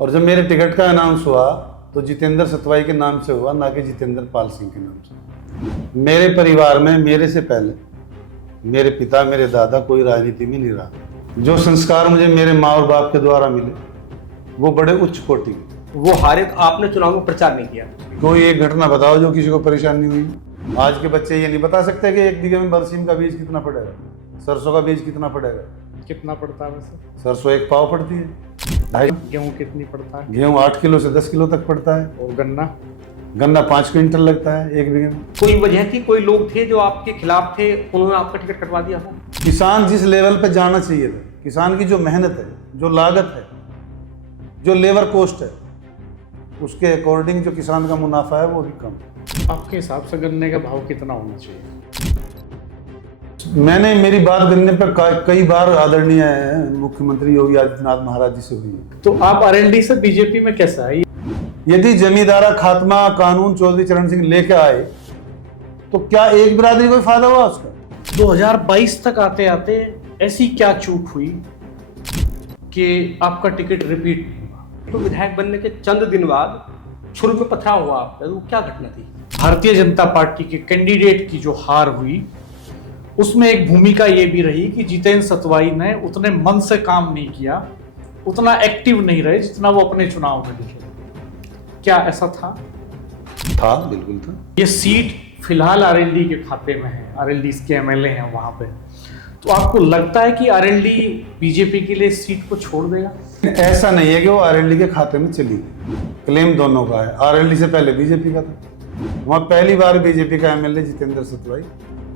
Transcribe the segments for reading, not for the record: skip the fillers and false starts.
और जब मेरे टिकट का अनाउंस हुआ तो जितेंद्र सतवाई के नाम से हुआ, ना कि जितेंद्र पाल सिंह के नाम से। मेरे परिवार में मेरे से पहले मेरे पिता, मेरे दादा कोई राजनीति में नहीं रहा। जो संस्कार मुझे मेरे माँ और बाप के द्वारा मिले वो बड़े उच्च कोटि के। वो हारे तो आपने चुनाव में प्रचार नहीं किया। कोई एक घटना बताओ जो किसी को परेशानी हुई। आज के बच्चे ये नहीं बता सकते कि एक बीघे में बरसीम का बीज कितना पड़ेगा, सरसों का बीज कितना पड़ेगा। कितना पड़ता है वैसे? सरसों 1 पाव पड़ती है, 2.5। गेहूं कितनी पड़ता है? गेहूं 8 किलो से 10 किलो तक पड़ता है। और गन्ना? गन्ना 5 क्विंटल लगता है 1 बीघे में। कोई वजह थी, कोई लोग थे जो आपके खिलाफ थे, उन्होंने आपका टिकट कटवा दिया हो? किसान जिस लेवल पे जाना चाहिए था, किसान की जो मेहनत है, जो लागत है, जो लेबर कॉस्ट है, उसके अकॉर्डिंग जो किसान का मुनाफा है वो भी कम है। आपके हिसाब से गन्ने का भाव कितना होना चाहिए? मैंने मेरी बात गन्ने पर कई बार आदरणीय मुख्यमंत्री योगी आदित्यनाथ महाराज जी से हुई है। तो आप आरएलडी से बीजेपी में कैसे आए? यदि जमींदारा खात्मा कानून चौधरी चरण सिंह लेके आए तो क्या एक बिरादरी को फायदा हुआ उसका? 2022 तक आते आते ऐसी क्या चूक हुई कि आपका टिकट रिपीट नहीं हुआ? तो विधायक बनने के चंद दिन बाद शुरू में पथराव हुआ आप पे, वो क्या घटना थी? भारतीय जनता पार्टी के कैंडिडेट की जो हार हुई उसमें एक भूमिका ये भी रही कि जितेंद्र सतवाई ने उतने मन से काम नहीं किया, उतना एक्टिव नहीं रहे जितना वो अपने चुनाव में दिखे। क्या ऐसा था? बिल्कुल था। ये सीट फिलहाल आरएलडी के खाते में है, आरएलडी के एमएलए हैं वहां पे। तो आपको लगता है कि आरएलडी बीजेपी के लिए इस सीट को छोड़ देगा? ऐसा नहीं है कि वो आरएलडी के खाते में चली गई। क्लेम दोनों का है। आरएलडी से पहले बीजेपी का था। वहाँ पहली बार बीजेपी का एमएलए जितेंद्र सतवाई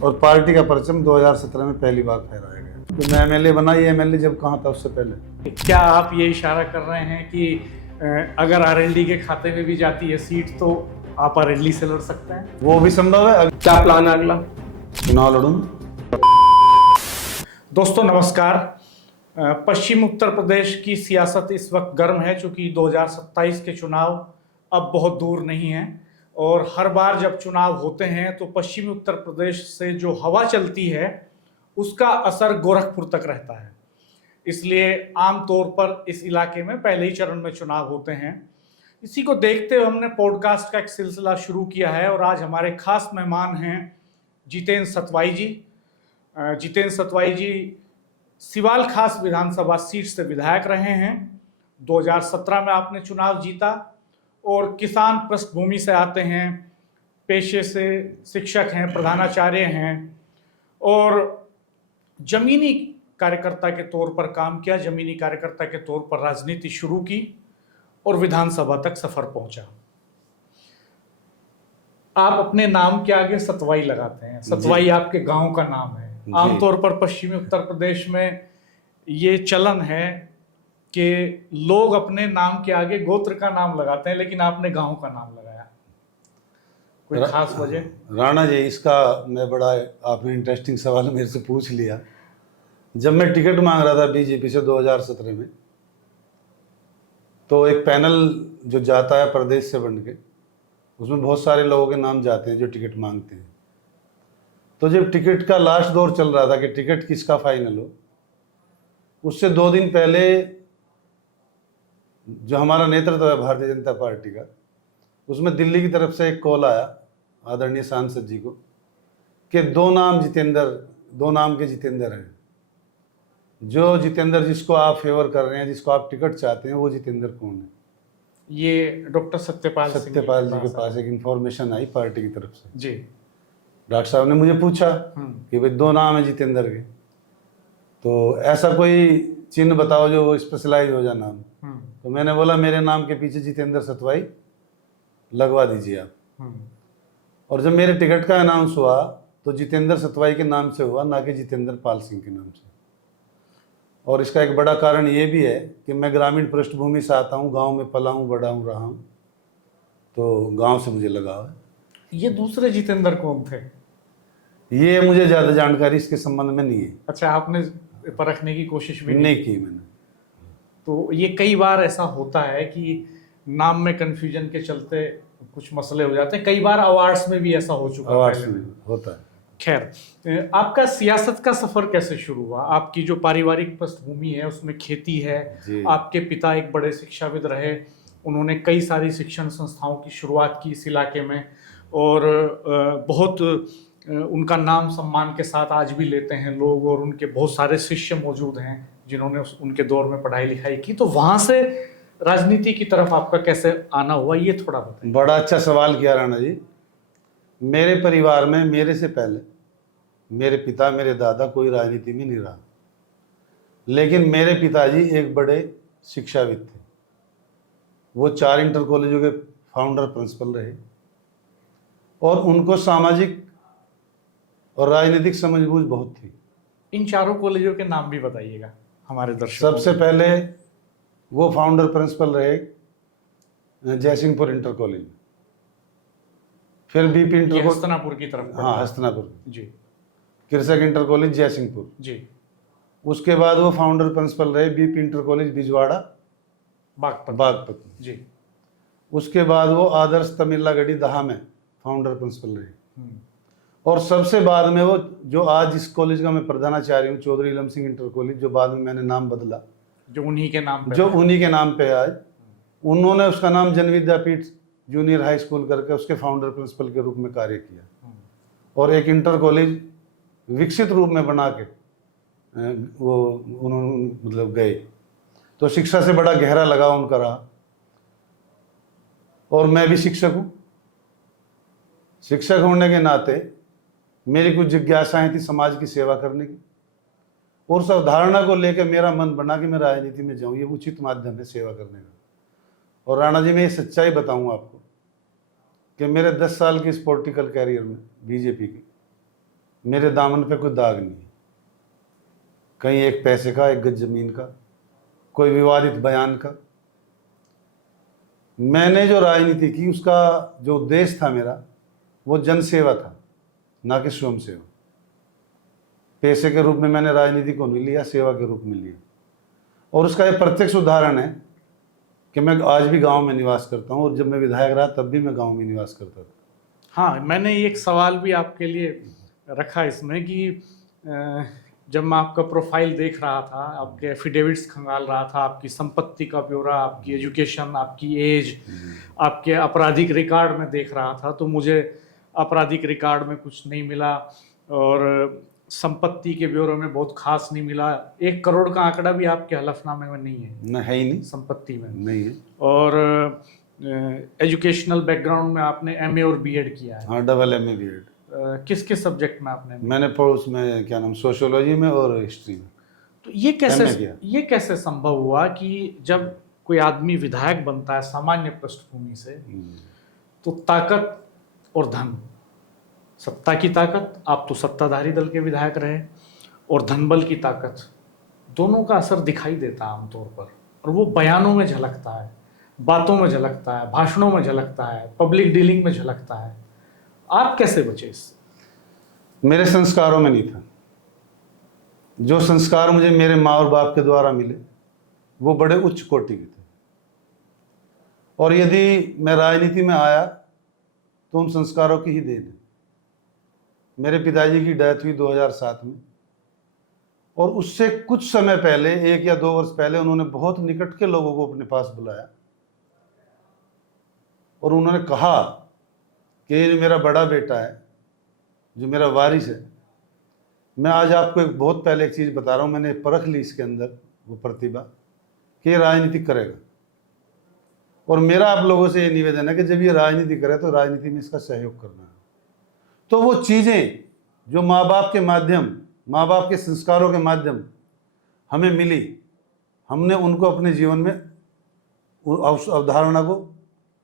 और पार्टी का परचम 2017 में पहली बार फहराया गया। तो मैं एमएलए बना, ये एमएलए जब कहाँ था उससे पहले। क्या आप ये इशारा कर रहे हैं कि अगर आरएलडी के खाते में भी जाती है सीट तो आप आरएलडी से लड़ सकते हैं? वो भी संभव है। क्या प्लान है अगला? चुनाव लड़ूं। दोस्तों नमस्कार। पश्चिम उत्तर प्रदेश की सियासत इस वक्त गर्म है क्योंकि 2027 के चुनाव अब बहुत दूर नहीं हैं और हर बार जब चुनाव होते हैं तो पश्चिमी उत्तर प्रदेश से जो हवा चलती है उसका असर गोरखपुर तक रहता है। इसलिए आमतौर पर इस इलाके में पहले ही चरण में चुनाव होते हैं। इसी को देखते हुए हमने पॉडकास्ट का एक सिलसिला शुरू किया है और आज हमारे खास मेहमान हैं जितेंद्र सतवाई जी। जितेंद्र सतवाई जी सिवाल खास विधानसभा सीट से विधायक रहे हैं। 2017 में आपने चुनाव जीता और किसान पृष्ठभूमि से आते हैं, पेशे से शिक्षक हैं, प्रधानाचार्य हैं और जमीनी कार्यकर्ता के तौर पर काम किया, जमीनी कार्यकर्ता के तौर पर राजनीति शुरू की और विधानसभा तक सफर पहुंचा। आप अपने नाम के आगे सतवाई लगाते हैं। सतवाई आपके गांव का नाम है। आमतौर पर पश्चिमी उत्तर प्रदेश में ये चलन है कि लोग अपने नाम के आगे गोत्र का नाम लगाते हैं, लेकिन आपने गांव का नाम लगाया। कोई खास वजह? राणा जी, इसका मैं बड़ा, आपने इंटरेस्टिंग सवाल मेरे से पूछ लिया। जब मैं टिकट मांग रहा था बीजेपी से 2017 में, तो एक पैनल जो जाता है प्रदेश से बन के, उसमें बहुत सारे लोगों के नाम जाते हैं जो टिकट मांगते हैं। तो जब टिकट का लास्ट दौर चल रहा था कि टिकट किसका फाइनल हो, उससे 2 दिन पहले जो हमारा नेतृत्व है भारतीय जनता पार्टी का, उसमें दिल्ली की तरफ से एक कॉल आया आदरणीय सांसद जी को कि 2 नाम के जितेंद्र हैं। जो जितेंद्र जिसको आप फेवर कर रहे हैं, जिसको आप टिकट चाहते हैं, वो जितेंद्र कौन है? ये डॉक्टर सत्यपाल जी के पास एक इंफॉर्मेशन आई पार्टी की तरफ से जी। डॉक्टर साहब ने मुझे पूछा कि भाई 2 नाम है जितेंद्र के, तो ऐसा कोई चिन्ह बताओ जो स्पेशलाइज हो जाए नाम। तो मैंने बोला मेरे नाम के पीछे जितेंद्र सतवाई लगवा दीजिए आप। और जब मेरे टिकट का अनाउंस हुआ तो जितेंद्र सतवाई के नाम से हुआ, ना कि जितेंद्र पाल सिंह के नाम से। और इसका एक बड़ा कारण ये भी है कि मैं ग्रामीण पृष्ठभूमि से आता हूँ, गांव में पला हूँ, बड़ा हूँ, रहा हूँ, तो गांव से मुझे लगाव है। ये दूसरे जितेंद्र कौन थे? ये मुझे ज़्यादा जानकारी इसके संबंध में नहीं है। अच्छा, आपने परखने की कोशिश भी नहीं की मैंने। तो ये कई बार ऐसा होता है कि नाम में कन्फ्यूजन के चलते कुछ मसले हो जाते हैं। कई बार अवार्ड्स में भी ऐसा हो चुका है। अवार्ड्स में होता है। खैर, आपका सियासत का सफर कैसे शुरू हुआ? आपकी जो पारिवारिक पृष्ठभूमि है उसमें खेती है, जी। आपके पिता एक बड़े शिक्षाविद रहे, उन्होंने कई सारी शिक्षण संस्थाओं की शुरुआत की इस इलाके में, और बहुत उनका नाम सम्मान के साथ आज भी लेते हैं लोग, और उनके बहुत सारे शिष्य मौजूद हैं जिन्होंने उनके दौर में पढ़ाई लिखाई की। तो वहाँ से राजनीति की तरफ आपका कैसे आना हुआ, ये थोड़ा बताइए। बड़ा अच्छा सवाल किया राणा जी। मेरे परिवार में मेरे से पहले मेरे पिता मेरे दादा कोई राजनीति में नहीं रहा, लेकिन मेरे पिताजी एक बड़े शिक्षाविद थे। वो 4 इंटर कॉलेजों के फाउंडर प्रिंसिपल रहे, और उनको सामाजिक और राजनीतिक समझबूझ बहुत थी। इन चारों कॉलेजों के नाम भी बताइएगा हमारे दर्शकों सबसे पहले वो फाउंडर प्रिंसिपल रहे जयसिंहपुर इंटर कॉलेज, फिर बीपी ये इंटर हस्तनापुर की तरफ पड़ता हाँ है। हस्तनापुर, जी कृषक इंटर कॉलेज जयसिंहपुर। जी। उसके बाद वो फाउंडर प्रिंसिपल रहे BP inter college Bijwada Baghpat. Baghpat. जी। उसके बाद वो आदर्श तमिलनागढ़ी दहा में फाउंडर प्रिंसिपल रहे, हम्म, और सबसे बाद में वो जो आज इस कॉलेज का मैं प्रधानाचार्य हूँ, चौधरी इलम सिंह इंटर कॉलेज, जो बाद में मैंने नाम बदला, जो उन्हीं के नाम पे जो है। उन्हीं के नाम पे आज, उन्होंने उसका नाम जन विद्यापीठ जूनियर हाई स्कूल करके उसके फाउंडर प्रिंसिपल के रूप में कार्य किया, और एक इंटर कॉलेज विकसित रूप में बना के वो उन्होंने मतलब गए। तो शिक्षा से बड़ा गहरा लगाव उनका रहा, और मैं भी शिक्षक हूँ। शिक्षक होने के नाते मेरी कुछ जिज्ञासाएं थी समाज की सेवा करने की, और उस अवधारणा को लेकर मेरा मन बना कि मैं राजनीति में जाऊं, ये उचित माध्यम है सेवा करने का। और राणा जी, मैं ये सच्चाई बताऊं आपको कि मेरे 10 साल के इस पॉलिटिकल कैरियर में बीजेपी की मेरे दामन पे कोई दाग नहीं है। कहीं एक पैसे का, एक गज जमीन का, कोई विवादित बयान का। मैंने जो राजनीति की उसका जो उद्देश्य था मेरा, वो जनसेवा था, ना कि स्वयं सेवा। पैसे के रूप में मैंने राजनीति को नहीं लिया, सेवा के रूप में लिया। और उसका एक प्रत्यक्ष उदाहरण है कि मैं आज भी गांव में निवास करता हूं, और जब मैं विधायक रहा तब भी मैं गांव में निवास करता था। हाँ, मैंने एक सवाल भी आपके लिए रखा इसमें कि जब मैं आपका प्रोफाइल देख रहा था, आपके एफिडेविट्स खंगाल रहा था, आपकी संपत्ति का ब्यौरा, आपकी एजुकेशन, आपकी एज, आपके आपराधिक रिकॉर्ड में देख रहा था, तो मुझे आपराधिक रिकॉर्ड में कुछ नहीं मिला, और संपत्ति के ब्यौरे में बहुत खास नहीं मिला। 1 करोड़ का आंकड़ा भी आपके हलफनामे में नहीं है, न है ही नहीं, संपत्ति में नहीं है। और एजुकेशनल बैकग्राउंड में आपने एमए और बीएड किया है। हाँ, डबल MA BEd। किस किस सब्जेक्ट में आपने? मैंने उसमें क्या नाम, सोशियोलॉजी में और हिस्ट्री में। तो ये MA किया। ये कैसे संभव हुआ कि जब कोई आदमी विधायक बनता है सामान्य पृष्ठभूमि से, तो ताकत और धन, सत्ता की ताकत, आप तो सत्ताधारी दल के विधायक रहे, और धन बल की ताकत, दोनों का असर दिखाई देता है आमतौर पर, और वो बयानों में झलकता है, बातों में झलकता है, भाषणों में झलकता है, पब्लिक डीलिंग में झलकता है। आप कैसे बचे इससे? मेरे संस्कारों में नहीं था। जो संस्कार मुझे मेरे माँ और बाप के द्वारा मिले वो बड़े उच्च कोटि के थे, और यदि मैं राजनीति में आया तो उन संस्कारों की ही देन है। मेरे पिताजी की डेथ हुई 2007 में, और उससे कुछ समय पहले, 1 या 2 वर्ष पहले, उन्होंने बहुत निकट के लोगों को अपने पास बुलाया, और उन्होंने कहा कि ये जो मेरा बड़ा बेटा है, जो मेरा वारिस है, मैं आज आपको बहुत पहले एक चीज़ बता रहा हूँ, मैंने परख ली इसके अंदर वो प्रतिभा कि ये राजनीति करेगा, और मेरा आप लोगों से ये निवेदन है कि जब ये राजनीति करे तो राजनीति में इसका सहयोग करना है। तो वो चीज़ें जो माँ बाप के माध्यम, माँ बाप के संस्कारों के माध्यम हमें मिली, हमने उनको अपने जीवन में उस अवधारणा को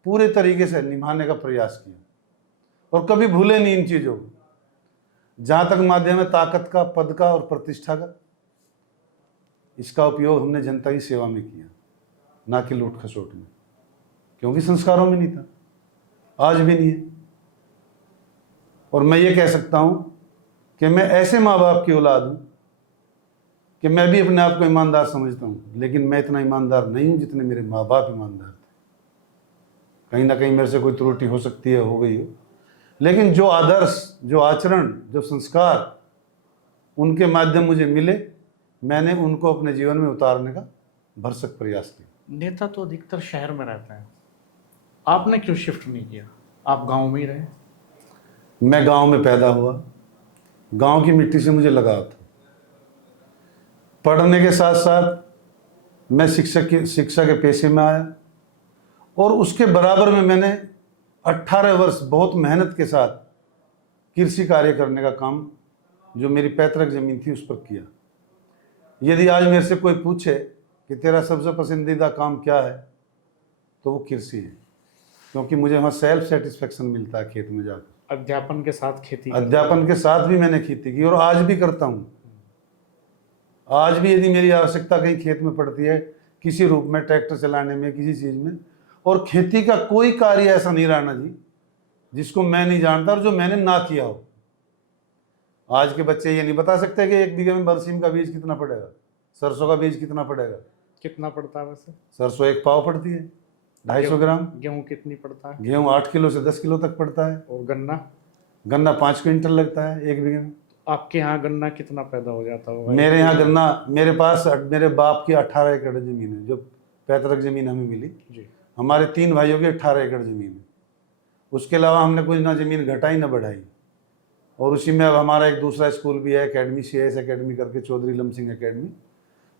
पूरे तरीके से निभाने का प्रयास किया, और कभी भूले नहीं इन चीज़ों को। जहाँ तक माध्यम है ताकत का, पद का और प्रतिष्ठा का, इसका उपयोग हमने जनता की सेवा में किया, ना कि लूट खसोट में, क्योंकि संस्कारों में नहीं था, आज भी नहीं है। और मैं ये कह सकता हूँ कि मैं ऐसे माँ बाप की औलाद हूँ कि मैं भी अपने आप को ईमानदार समझता हूँ, लेकिन मैं इतना ईमानदार नहीं हूँ जितने मेरे माँ बाप ईमानदार थे। कहीं ना कहीं मेरे से कोई त्रुटि हो सकती है, हो गई हो, लेकिन जो आदर्श, जो आचरण, जो संस्कार उनके माध्यम मुझे मिले, मैंने उनको अपने जीवन में उतारने का भरसक प्रयास किया। नेता तो अधिकतर शहर में रहते हैं, आपने क्यों शिफ्ट नहीं किया? आप गांव में ही रहे। मैं गांव में पैदा हुआ, गांव की मिट्टी से मुझे लगाव था। पढ़ने के साथ साथ मैं शिक्षा के पेशे में आया और उसके बराबर में मैंने 18 वर्ष बहुत मेहनत के साथ कृषि कार्य करने का काम, जो मेरी पैतृक जमीन थी, उस पर किया। यदि आज मेरे से कोई पूछे कि तेरा सबसे पसंदीदा काम क्या है, तो वो कृषि है, क्योंकि मुझे वहाँ सेल्फ सेटिस्फेक्शन मिलता है खेत में जाकर। अध्यापन के साथ खेती? अध्यापन के साथ भी मैंने खेती की और आज भी करता हूँ। आज भी यदि मेरी आवश्यकता कहीं खेत में पड़ती है, किसी रूप में, ट्रैक्टर चलाने में, किसी चीज़ में, और खेती का कोई कार्य ऐसा नहीं रहा ना जी जिसको मैं नहीं जानता और जो मैंने ना किया हो। आज के बच्चे ये नहीं बता सकते कि 1 बीघे में बरसीम का बीज कितना पड़ेगा, सरसों का बीज कितना पड़ेगा। कितना पड़ता है वैसे? सरसों 1 पाव पड़ती है, 250 ग्राम। गेहूं कितनी पड़ता है? गेहूँ 8 किलो से 10 किलो तक पड़ता है। और गन्ना? गन्ना 5 क्विंटल लगता है 1 बीघे में। आपके यहाँ गन्ना कितना पैदा हो जाता होगा? मेरे यहाँ गन्ना, मेरे पास मेरे बाप की 18 एकड़ ज़मीन है, जो पैतृक ज़मीन हमें मिली जी। हमारे 3 भाइयों की 18 एकड़ ज़मीन है। उसके अलावा हमने कोई ना ज़मीन घटाई ना बढ़ाई। और उसी में अब हमारा एक दूसरा स्कूल भी है, एकेडमी, CIS एकेडमी करके, चौधरी लम सिंह एकेडमी,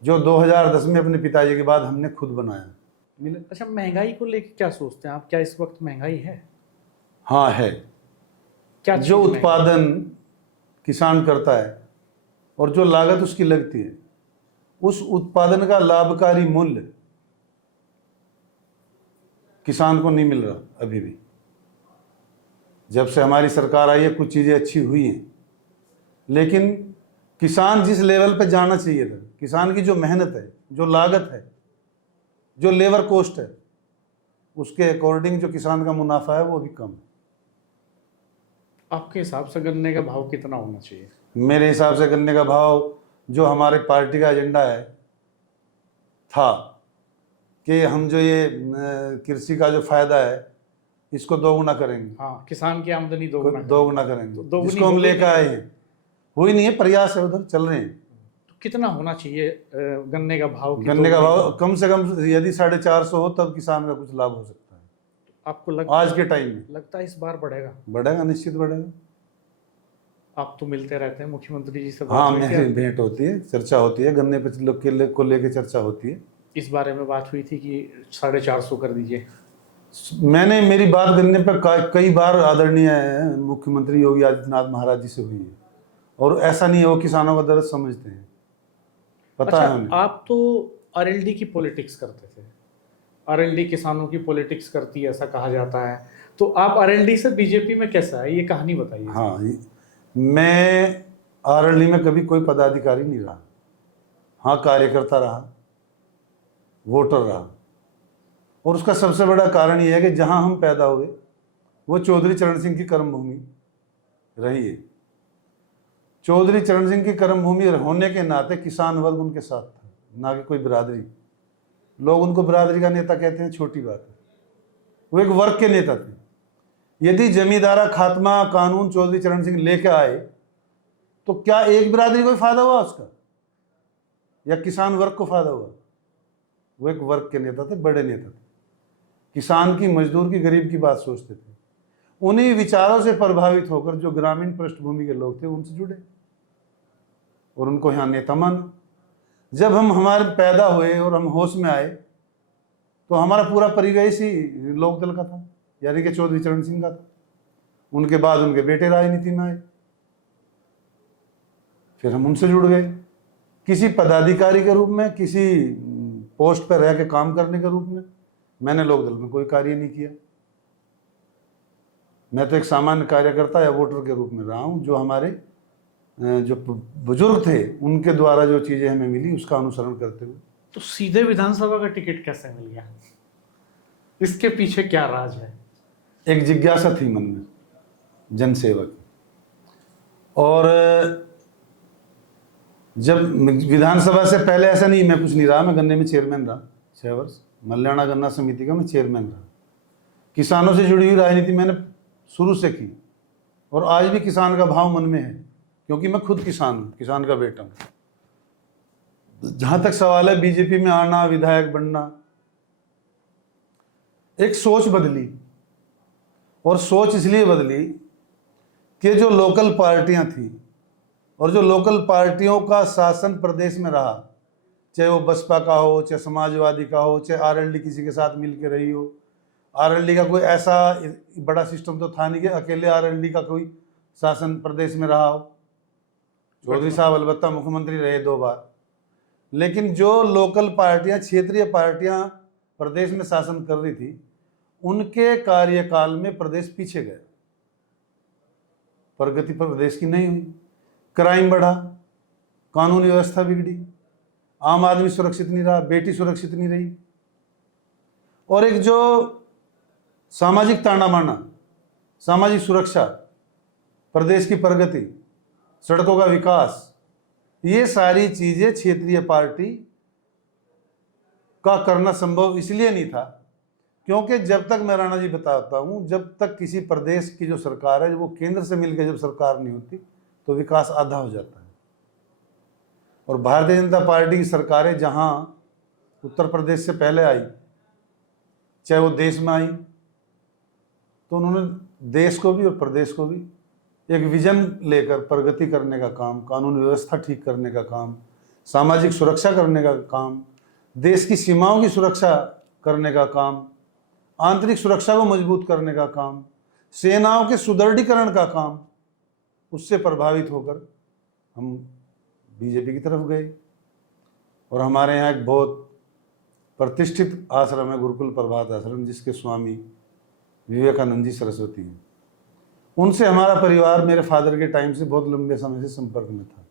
जो 2010 में अपने पिताजी के बाद हमने खुद बनाया। मिले। अच्छा, महंगाई को लेकर क्या सोचते हैं आप? क्या इस वक्त महंगाई है? हाँ है। क्या जो उत्पादन किसान करता है और जो लागत उसकी लगती है, उस उत्पादन का लाभकारी मूल्य किसान को नहीं मिल रहा अभी भी। जब से हमारी सरकार आई है कुछ चीज़ें अच्छी हुई हैं, लेकिन किसान जिस लेवल पे जाना चाहिए था, किसान की जो मेहनत है, जो लागत है, जो लेबर कॉस्ट है, उसके अकॉर्डिंग जो किसान का मुनाफा है वो भी कम है। आपके हिसाब से गन्ने का भाव कितना होना चाहिए? मेरे हिसाब से गन्ने का भाव, जो हमारे पार्टी का एजेंडा है, था कि हम जो ये कृषि का जो फायदा है इसको दोगुना करेंगे। हाँ, किसान की आमदनी दोगुना करेंगे, तो दोगुनी जिसको हम लेकर आए हैं। हुई नहीं है, प्रयास है, उधर चल रहे हैं। तो कितना होना चाहिए गन्ने का भाव? गन्ने का भाव कम से कम यदि 450 हो तब किसान का कुछ लाभ हो सकता है। आपको लगता आज के टाइम में लगता है इस बार बढ़ेगा? बढ़ेगा, निश्चित बढ़ेगा। आप तो मिलते रहते हैं मुख्यमंत्री जी से? हाँ, मेरी भेंट होती है, चर्चा होती है, गन्ने पे को लेकर चर्चा होती है। इस बारे में बात हुई थी कि 450 कर दीजिए। मेरी बात गन्ने पर कई बार आदरणीय मुख्यमंत्री योगी आदित्यनाथ महाराज जी से हुई है, और ऐसा नहीं है, वो किसानों का दर्द समझते हैं, पता है हमें। आप तो RLD की पॉलिटिक्स करते थे, RLD किसानों की पॉलिटिक्स करती है ऐसा कहा जाता है, तो आप RLD से बीजेपी में कैसा है, ये कहानी बताइए। हाँ, मैं RLD में कभी कोई पदाधिकारी नहीं रहा। हाँ, कार्यकर्ता रहा, वोटर रहा। और उसका सबसे बड़ा कारण ये है कि जहाँ हम पैदा हुए वो चौधरी चरण सिंह की कर्मभूमि रही है। चौधरी चरण सिंह की कर्मभूमि होने के नाते किसान वर्ग उनके साथ था, ना कि कोई बिरादरी। लोग उनको बिरादरी का नेता कहते हैं, छोटी बात है। वो एक वर्ग के नेता थे। यदि जमींदारा खात्मा कानून चौधरी चरण सिंह लेकर आए तो क्या एक बिरादरी को फायदा हुआ उसका, या किसान वर्ग को फायदा हुआ? वो एक वर्ग के नेता थे, बड़े नेता थे, किसान की, मजदूर की, गरीब की बात सोचते थे। उन्हीं विचारों से प्रभावित होकर जो ग्रामीण पृष्ठभूमि के लोग थे उनसे जुड़े और उनको यहाँ नेता माना। जब हम हमारे पैदा हुए और हम होश में आए तो हमारा पूरा परिवेश इसी लोकदल का था, यानी कि चौधरी चरण सिंह का था। उनके बाद उनके बेटे राजनीति में आए, फिर हम उनसे जुड़ गए। किसी पदाधिकारी के रूप में, किसी पोस्ट पर रह के काम करने के रूप में मैंने लोकदल में कोई कार्य नहीं किया। मैं तो एक सामान्य कार्यकर्ता या वोटर के रूप में रहा हूं, जो हमारे जो बुजुर्ग थे उनके द्वारा जो चीज़ें हमें मिली उसका अनुसरण करते हुए। तो सीधे विधानसभा का टिकट कैसे मिल गया? इसके पीछे क्या राज है? एक जिज्ञासा थी मन में जनसेवा की, और जब विधानसभा से पहले ऐसा नहीं, मैं कुछ नहीं रहा। मैं गन्ने में चेयरमैन रहा 6 वर्ष, मल्याणा गन्ना समिति का मैं चेयरमैन रहा। किसानों से जुड़ी हुई राजनीति मैंने शुरू से की, और आज भी किसान का भाव मन में है, क्योंकि मैं खुद किसान हूँ, किसान का बेटा हूँ। जहाँ तक सवाल है बीजेपी में आना, विधायक बनना, एक सोच बदली, और सोच इसलिए बदली कि जो लोकल पार्टियां थी और जो लोकल पार्टियों का शासन प्रदेश में रहा, चाहे वो बसपा का हो, चाहे समाजवादी का हो, चाहे आरएलडी किसी के साथ मिल के रही हो। आरएलडी का कोई ऐसा बड़ा सिस्टम तो था नहीं कि अकेले आरएलडी का कोई शासन प्रदेश में रहा हो। चौधरी साहब अलबत्ता मुख्यमंत्री रहे 2 बार, लेकिन जो लोकल पार्टियां, क्षेत्रीय पार्टियां प्रदेश में शासन कर रही थी, उनके कार्यकाल में प्रदेश पीछे गया, प्रगति प्रदेश की नहीं हुई। क्राइम बढ़ा, कानून व्यवस्था बिगड़ी, आम आदमी सुरक्षित नहीं रहा, बेटी सुरक्षित नहीं रही, और एक जो सामाजिक ताना बाना, सामाजिक सुरक्षा, प्रदेश की प्रगति, सड़कों का विकास, ये सारी चीजें क्षेत्रीय पार्टी का करना संभव इसलिए नहीं था क्योंकि जब तक, मैं राणा जी बताता हूँ, जब तक किसी प्रदेश की जो सरकार है, वो केंद्र से मिलकर जब सरकार नहीं होती तो विकास आधा हो जाता है। और भारतीय जनता पार्टी की सरकारें जहाँ उत्तर प्रदेश से पहले आई, चाहे वो देश में आई, तो उन्होंने देश को भी और प्रदेश को भी एक विजन लेकर प्रगति करने का काम, कानून व्यवस्था ठीक करने का काम, सामाजिक सुरक्षा करने का काम, देश की सीमाओं की सुरक्षा करने का काम, आंतरिक सुरक्षा को मजबूत करने का काम, सेनाओं के सुदृढ़ीकरण का काम, उससे प्रभावित होकर हम बीजेपी की तरफ गए। और हमारे यहाँ एक बहुत प्रतिष्ठित आश्रम है, गुरुकुल प्रभात आश्रम, जिसके स्वामी विवेकानंद जी सरस्वती हैं। उनसे हमारा परिवार मेरे फादर के टाइम से बहुत लंबे समय से संपर्क में था।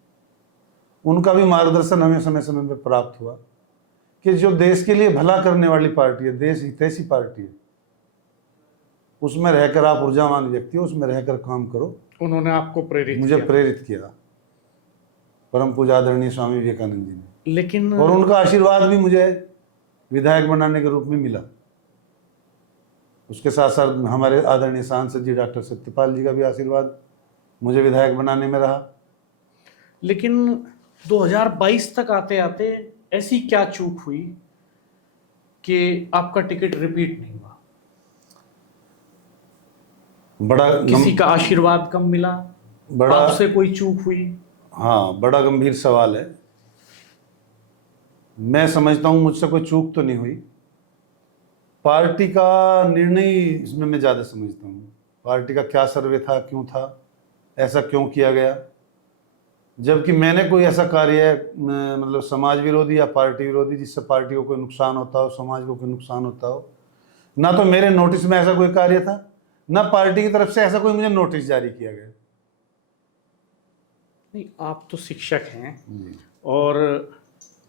उनका भी मार्गदर्शन हमें समय समय पर प्राप्त हुआ कि जो देश के लिए भला करने वाली पार्टी है, देश हितैषी पार्टी है, उसमें रहकर आप ऊर्जावान व्यक्ति हो, उसमें रहकर काम करो। उन्होंने आपको मुझे प्रेरित किया परम पूज्य आदरणीय स्वामी विवेकानंद जी ने, लेकिन और उनका आशीर्वाद भी मुझे विधायक बनाने के रूप में मिला। उसके साथ साथ हमारे आदरणीय सांसद जी डॉक्टर सत्यपाल जी का भी आशीर्वाद मुझे विधायक बनाने में रहा। लेकिन 2022 तक आते आते ऐसी क्या चूक हुई कि आपका टिकट रिपीट नहीं हुआ? बड़ा किसी का आशीर्वाद कम मिला, बड़ा आपसे कोई चूक हुई? हाँ, बड़ा गंभीर सवाल है। मैं समझता हूँ मुझसे कोई चूक तो नहीं हुई, पार्टी का निर्णय इसमें मैं ज़्यादा समझता हूँ। पार्टी का क्या सर्वे था, क्यों था, ऐसा क्यों किया गया, जबकि मैंने कोई ऐसा कार्य मतलब समाज विरोधी या पार्टी विरोधी जिससे पार्टी को कोई नुकसान होता हो, समाज को कोई नुकसान होता हो, ना तो मेरे नोटिस में ऐसा कोई कार्य था, ना पार्टी की तरफ से ऐसा कोई मुझे नोटिस जारी किया गया। नहीं, आप तो शिक्षक हैं और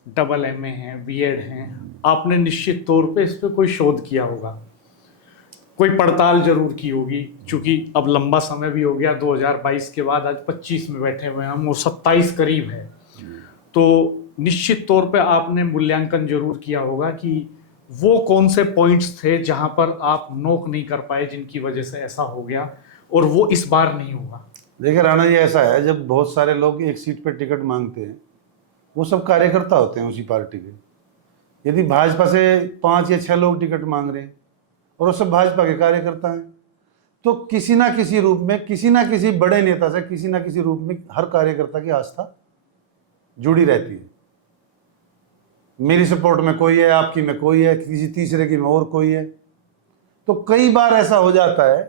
डबल एमए हैं, बीएड हैं, आपने निश्चित तौर पे इस पे कोई शोध किया होगा, कोई पड़ताल जरूर की होगी, क्योंकि अब लंबा समय भी हो गया, 2022 के बाद आज 25 में बैठे हुए हैं हम, वो 27 करीब है, तो निश्चित तौर पे आपने मूल्यांकन जरूर किया होगा कि वो कौन से पॉइंट्स थे जहां पर आप नोक नहीं कर पाए, जिनकी वजह से ऐसा हो गया और वो इस बार नहीं होगा। देखिए राणा जी, ऐसा है, जब बहुत सारे लोग एक सीट पर टिकट मांगते हैं, वो सब कार्यकर्ता होते हैं उसी पार्टी के। यदि भाजपा से 5 या 6 लोग टिकट मांग रहे हैं और वो सब भाजपा के कार्यकर्ता हैं, तो किसी ना किसी रूप में, किसी ना किसी बड़े नेता से, किसी ना किसी रूप में हर कार्यकर्ता की आस्था जुड़ी रहती है। मेरी सपोर्ट में कोई है, आपकी में कोई है, किसी तीसरे की में और कोई है। तो कई बार ऐसा हो जाता है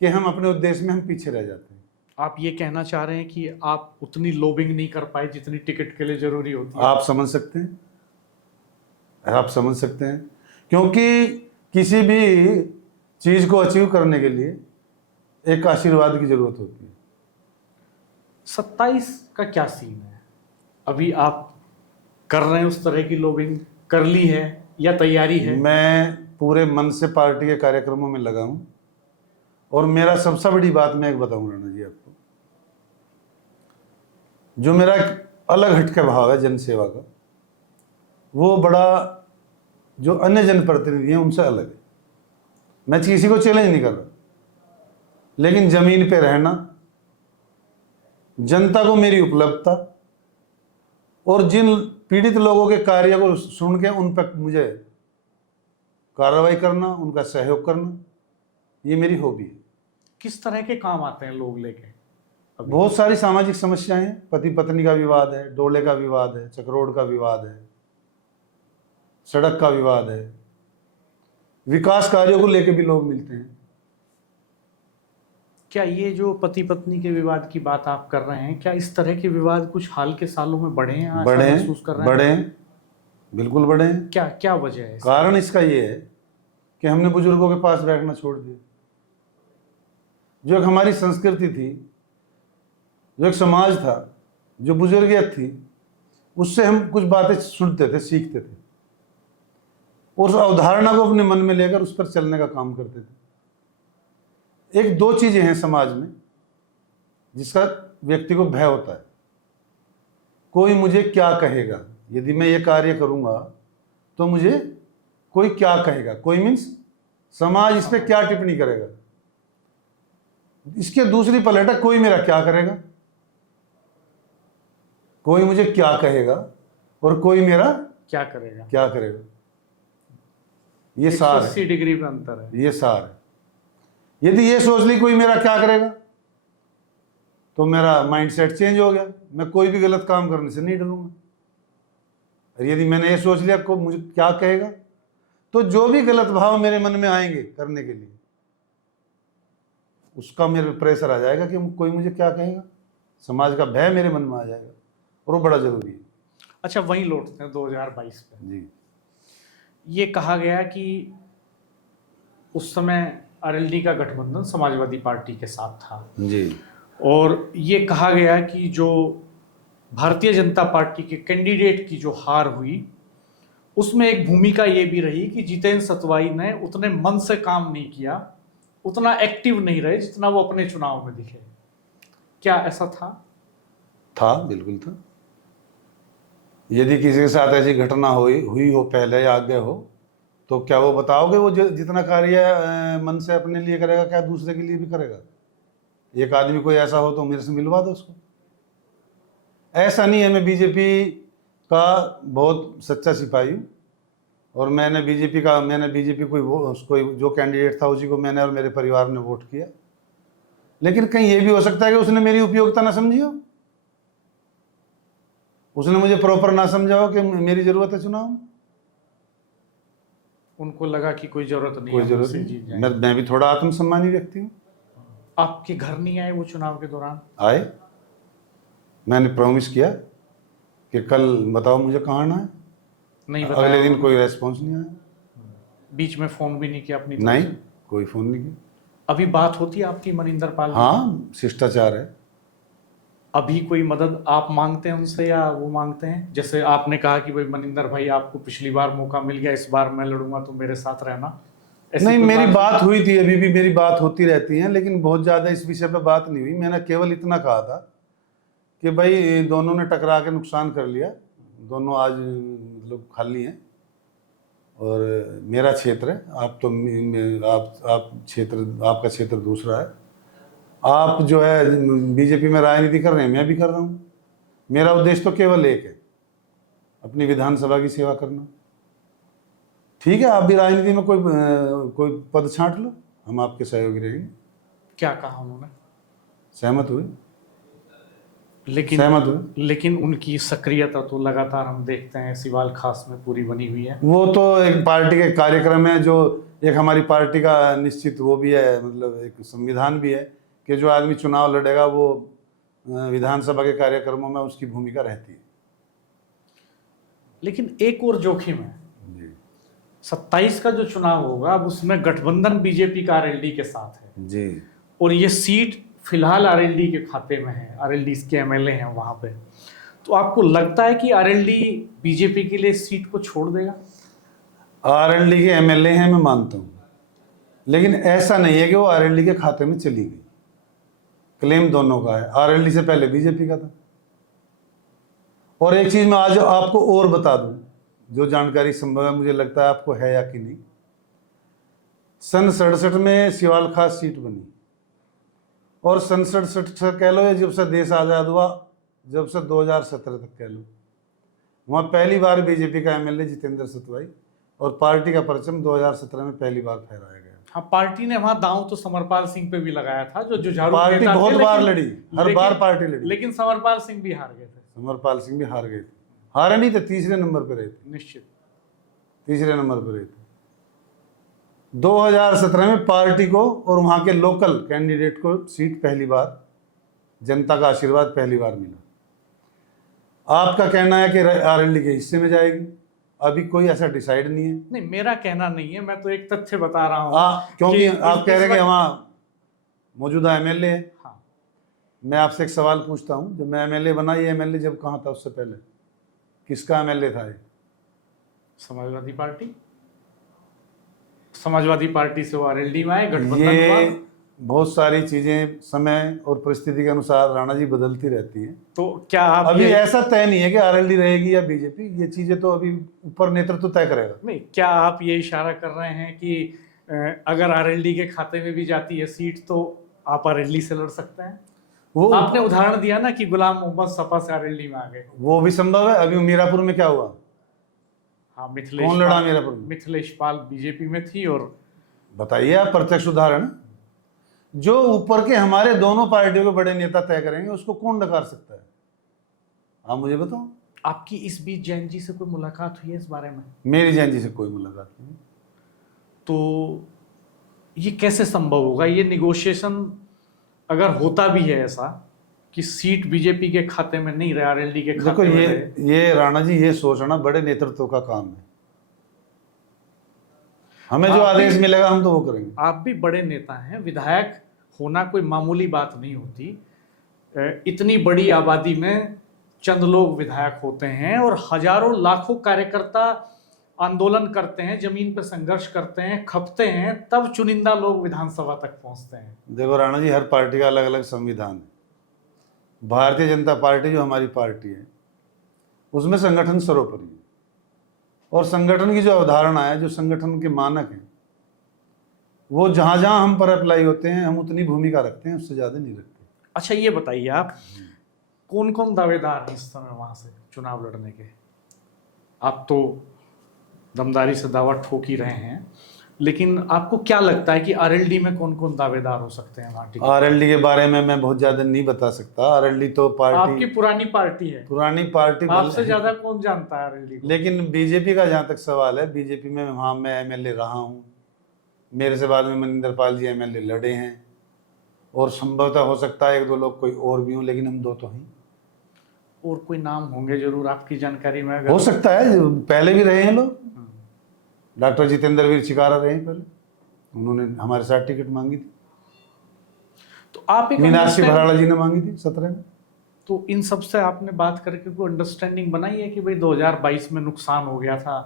कि हम अपने उद्देश्य में हम पीछे रह जाते हैं। आप ये कहना चाह रहे हैं कि आप उतनी लोबिंग नहीं कर पाए जितनी टिकट के लिए जरूरी होती है? आप समझ सकते हैं, आप समझ सकते हैं, क्योंकि किसी भी चीज को अचीव करने के लिए एक आशीर्वाद की जरूरत होती है। 27 का क्या सीन है? अभी आप कर रहे हैं उस तरह की लोबिंग, कर ली है या तैयारी है? मैं पूरे मन से पार्टी के कार्यक्रमों में लगा हूं, और मेरा सबसे बड़ी बात मैं एक बताऊं राणा जी आपको, जो मेरा एक अलग हटके भाव है जनसेवा का, वो बड़ा जो अन्य जनप्रतिनिधि हैं उनसे अलग है। मैं किसी को चैलेंज नहीं कर रहा, लेकिन जमीन पे रहना, जनता को मेरी उपलब्धता और जिन पीड़ित लोगों के कार्य को सुन के उन पर मुझे कार्रवाई करना, उनका सहयोग करना, ये मेरी हॉबी है। किस तरह के काम आते हैं लोग लेके? बहुत सारी सामाजिक समस्याएं हैं, पति पत्नी का विवाद है, डोले का विवाद है, चक्रोड का विवाद है, सड़क का विवाद है, विकास कार्यों को लेकर भी लोग मिलते हैं। क्या ये जो पति पत्नी के विवाद की बात आप कर रहे हैं, क्या इस तरह के विवाद कुछ हाल के सालों में बढ़े हैं? ऐसा बढ़े महसूस कर रहे हैं? बढ़े हैं, बिल्कुल बढ़े हैं। क्या क्या वजह है इसकी? कारण इसका ये है कि हमने बुजुर्गों के पास बैठना छोड़ दिया। जो एक हमारी संस्कृति थी, जो एक समाज था, जो बुजुर्गियत थी, उससे हम कुछ बातें सुनते थे, सीखते थे और उस अवधारणा को अपने मन में लेकर उस पर चलने का काम करते थे। एक दो चीजें हैं समाज में जिसका व्यक्ति को भय होता है। कोई मुझे क्या कहेगा, यदि मैं ये कार्य करूंगा तो मुझे कोई क्या कहेगा, कोई मीन्स समाज इस पर क्या टिप्पणी करेगा। इसके दूसरी पलट है, कोई मेरा क्या करेगा, कोई मुझे क्या कहेगा और कोई मेरा क्या करेगा? क्या करेगा। ये सार 180 है, डिग्री में अंतर है। ये सार है। यदि ये सोच ली कोई मेरा क्या करेगा तो मेरा माइंडसेट चेंज हो गया, मैं कोई भी गलत काम करने से नहीं डरूंगा। और यदि मैंने ये सोच लिया को मुझे क्या कहेगा, तो जो भी गलत भाव मेरे मन में आएंगे करने के लिए, उसका मेरे पे प्रेशर आ जाएगा कि कोई मुझे क्या कहेगा। समाज का भय मेरे मन में आ जाएगा और वो बड़ा जरूरी है। अच्छा, वहीं लौटते हैं 2022 पे। जी। ये कहा गया कि उस समय आरएलडी का गठबंधन समाजवादी पार्टी के साथ था जी। और ये कहा गया कि जो भारतीय जनता पार्टी के कैंडिडेट की जो हार हुई, उसमें एक भूमिका ये भी रही कि जितेंद्र सतवाई ने उतने मन से काम नहीं किया, उतना एक्टिव नहीं रहे जितना वो अपने चुनाव में दिखे। क्या ऐसा था? था, बिल्कुल था। यदि किसी के साथ ऐसी घटना हुई हो पहले या आगे हो, तो क्या वो बताओगे वो जितना कार्य मन से अपने लिए करेगा, क्या दूसरे के लिए भी करेगा? एक आदमी कोई ऐसा हो तो मेरे से मिलवा दो उसको। ऐसा नहीं है, मैं बीजेपी का बहुत सच्चा सिपाही हूँ और मैंने बीजेपी कोई जो कैंडिडेट था उसी को मैंने और मेरे परिवार ने वोट किया। लेकिन कहीं ये भी हो सकता है कि उसने मेरी उपयोगिता ना समझी हो, उसने मुझे प्रॉपर ना समझा हो कि मेरी जरूरत है चुनाव में। उनको लगा कि कोई जरूरत नहीं, कोई जरूरत नहीं। मैं भी थोड़ा आत्मसम्मानी व्यक्ति हूँ। आपके घर नहीं आए वो चुनाव के दौरान? आए, मैंने प्रॉमिस किया कि कल बताओ मुझे कहाँ आना है। नहीं बताया? अगले दिन कोई रेस्पॉन्स नहीं आया। बीच में फोन भी नहीं किया अपनी तरफ नहीं, से? कोई फोन नहीं किया। अभी बात होती है आपकी मनिंदर पाल जी? हाँ, शिष्टाचार है। अभी कोई मदद आप मांगते हैं उनसे या वो मांगते हैं? जैसे आपने कहा कि भाई मनिंदर भाई, आपको पिछली बार मौका मिल गया, इस बार मैं लड़ूंगा तो मेरे साथ रहना। नहीं, मेरी बात हुई थी, अभी भी मेरी बात होती रहती है, लेकिन बहुत ज़्यादा इस विषय पे बात नहीं हुई। मैंने केवल इतना कहा था कि भाई दोनों ने टकरा के नुकसान कर लिया, दोनों आज मतलब खाली हैं और मेरा क्षेत्र है, आपका क्षेत्र दूसरा है। आप जो है बीजेपी में राजनीति कर रहे हैं, मैं भी कर रहा हूँ। मेरा उद्देश्य तो केवल एक है, अपनी विधानसभा की सेवा करना। ठीक है, आप भी राजनीति में कोई पद छांट लो, हम आपके सहयोगी रहेंगे। क्या कहा उन्होंने? सहमत हुए? लेकिन उनकी सक्रियता तो लगातार हम देखते हैं सिवाल खास में पूरी बनी हुई है। वो तो एक पार्टी के कार्यक्रम है, जो एक हमारी पार्टी का निश्चित वो भी है, मतलब एक संविधान भी है कि जो आदमी चुनाव लड़ेगा वो विधानसभा के कार्यक्रमों में उसकी भूमिका रहती है। लेकिन एक और जोखिम है, 27 का जो चुनाव होगा, अब उसमें गठबंधन बीजेपी का आरएलडी के साथ है जी, और ये सीट फिलहाल आरएलडी के खाते में है, आरएलडी के एमएलए हैं वहां पे। तो आपको लगता है कि आरएलडी बीजेपी के लिए सीट को छोड़ देगा? आरएलडी के एमएलए हैं, मैं मानता हूँ, लेकिन ऐसा नहीं है कि वो आरएलडी के खाते में चली गई। क्लेम दोनों का है, आरएलडी से पहले बीजेपी का था। और एक चीज मैं आज आपको और बता दूं, जो जानकारी संभव है, मुझे लगता है आपको है या कि नहीं। सन 67 में सिवाल खास सीट बनी, और 67 से कह लो या जब से देश आज़ाद हुआ, जब से 2017 तक कह लो, वहाँ पहली बार बीजेपी का एमएलए जितेंद्र सतवाई और पार्टी का परचम 2017 में पहली बार फहराया गया। हाँ, पार्टी ने वहां दांव तो समरपाल सिंह पे भी लगाया था, जो जुझारू पार्टी नेता थे, बहुत बार लेकिन- लड़ी, हर बार पार्टी लड़ी, लेकिन समरपाल सिंह भी हार गए थे। समरपाल सिंह भी हार गए थे, हारे नहीं थे, तीसरे नंबर पर रहे थे, निश्चित। तीसरे नंबर पर रहे थे। 2017 में पार्टी को और वहाँ के लोकल कैंडिडेट को सीट पहली बार, जनता का आशीर्वाद पहली बार मिला। आपका कहना है कि आरएलडी के हिस्से में जाएगी, अभी कोई ऐसा डिसाइड नहीं है। नहीं, मेरा कहना नहीं है, मैं तो एक तथ्य बता रहा हूँ क्योंकि कि आप कह रहे हैं कि वहाँ मौजूदा एमएलए है। हाँ, मैं आपसे एक सवाल पूछता हूँ, जब मैं एमएलए बना, ये एमएलए जब कहाँ था उससे पहले, किसका एमएलए था ये? समाजवादी पार्टी, समाजवादी पार्टी से वो आरएलडी में आए, गठबंधन हुआ। ये बहुत सारी चीजें समय और परिस्थिति के अनुसार राणा जी बदलती रहती हैं। तो क्या आप अभी ऐसा तय नहीं है कि आरएलडी रहेगी या बीजेपी, ये चीजें तो अभी ऊपर नेतृत्व तय करेगा। नहीं, क्या आप ये इशारा कर रहे हैं कि अगर आरएलडी के खाते में भी जाती है सीट तो आप आरएलडी से लड़ सकते हैं? वो आपने उदाहरण दिया ना कि गुलाम मोहम्मद सपा से आरएलडी में आ गए। वो भी संभव है। अभी मीरापुर में क्या हुआ? हाँ, मिथिलेश कौन लड़ा पाल- मीरापुर में? मिथिलेश पाल बीजेपी में थी। और बताइए आप, प्रत्यक्ष उदाहरण। जो ऊपर के हमारे दोनों पार्टियों के बड़े नेता तय करेंगे, उसको कौन नकार सकता है? आप मुझे बताओ। आपकी इस बीच जैन जी से कोई मुलाकात हुई है इस बारे में? मेरी जैन जी से कोई मुलाकात नहीं। तो ये कैसे संभव होगा? ये निगोशिएशन अगर होता भी है ऐसा कि सीट बीजेपी के खाते में नहीं रहे, आरएलडी के देखो, खाते में रहे। ये राणा जी, ये सोचना बड़े नेतृत्व का काम है। हमें जो आदेश मिलेगा हम तो वो करेंगे। आप भी बड़े नेता हैं, विधायक होना कोई मामूली बात नहीं होती। इतनी बड़ी आबादी में चंद लोग विधायक होते हैं और हजारों लाखों कार्यकर्ता आंदोलन करते हैं, जमीन पर संघर्ष करते हैं, खपते हैं, तब चुनिंदा लोग विधानसभा तक पहुंचते हैं। देखो राणा जी, हर पार्टी का अलग अलग संविधान है। भारतीय जनता पार्टी जो हमारी पार्टी है, उसमें संगठन सर्वोपरि है, और संगठन की जो अवधारणा है, जो संगठन के मानक हैं, वो जहाँ जहाँ हम पर अप्लाई होते हैं, हम उतनी भूमिका रखते हैं, उससे ज़्यादा नहीं रखते। अच्छा, ये बताइए आप, कौन कौन दावेदार हैं इस समय वहां से चुनाव लड़ने के? आप तो दमदारी से दावा ठोक ही रहे हैं, लेकिन आपको क्या लगता है कि आरएलडी में कौन कौन दावेदार हो सकते हैं वहां टिकट? आरएलडी के बारे में मैं बहुत ज़्यादा नहीं बता सकता। आरएलडी तो आपकी पार्टी, पुरानी पार्टी है, पुरानी पार्टी आपसे ज्यादा कौन जानता है आरएलडी को? लेकिन बीजेपी का जहाँ तक सवाल है, बीजेपी में वहाँ मैं एमएलए रहा हूँ। मेरे से बाद में मनिंदर पाल जी एमएलए लड़े हैं, और संभवतः हो सकता है एक दो लोग कोई और भी हों, लेकिन हम दो तो हैं। और कोई नाम होंगे जरूर आपकी जानकारी में? अगर हो सकता है, पहले भी रहे हैं लोग। डॉक्टर जितेंद्र वीर चिकारा रहे हैं पहले, उन्होंने हमारे साथ टिकट मांगी थी। तो आप एक मीनाक्षी भराड़ा जी ने मांगी थी 17 में। तो इन सब से आपने बात करके कोई अंडरस्टैंडिंग बनाई है कि भाई 2022 में नुकसान हो गया था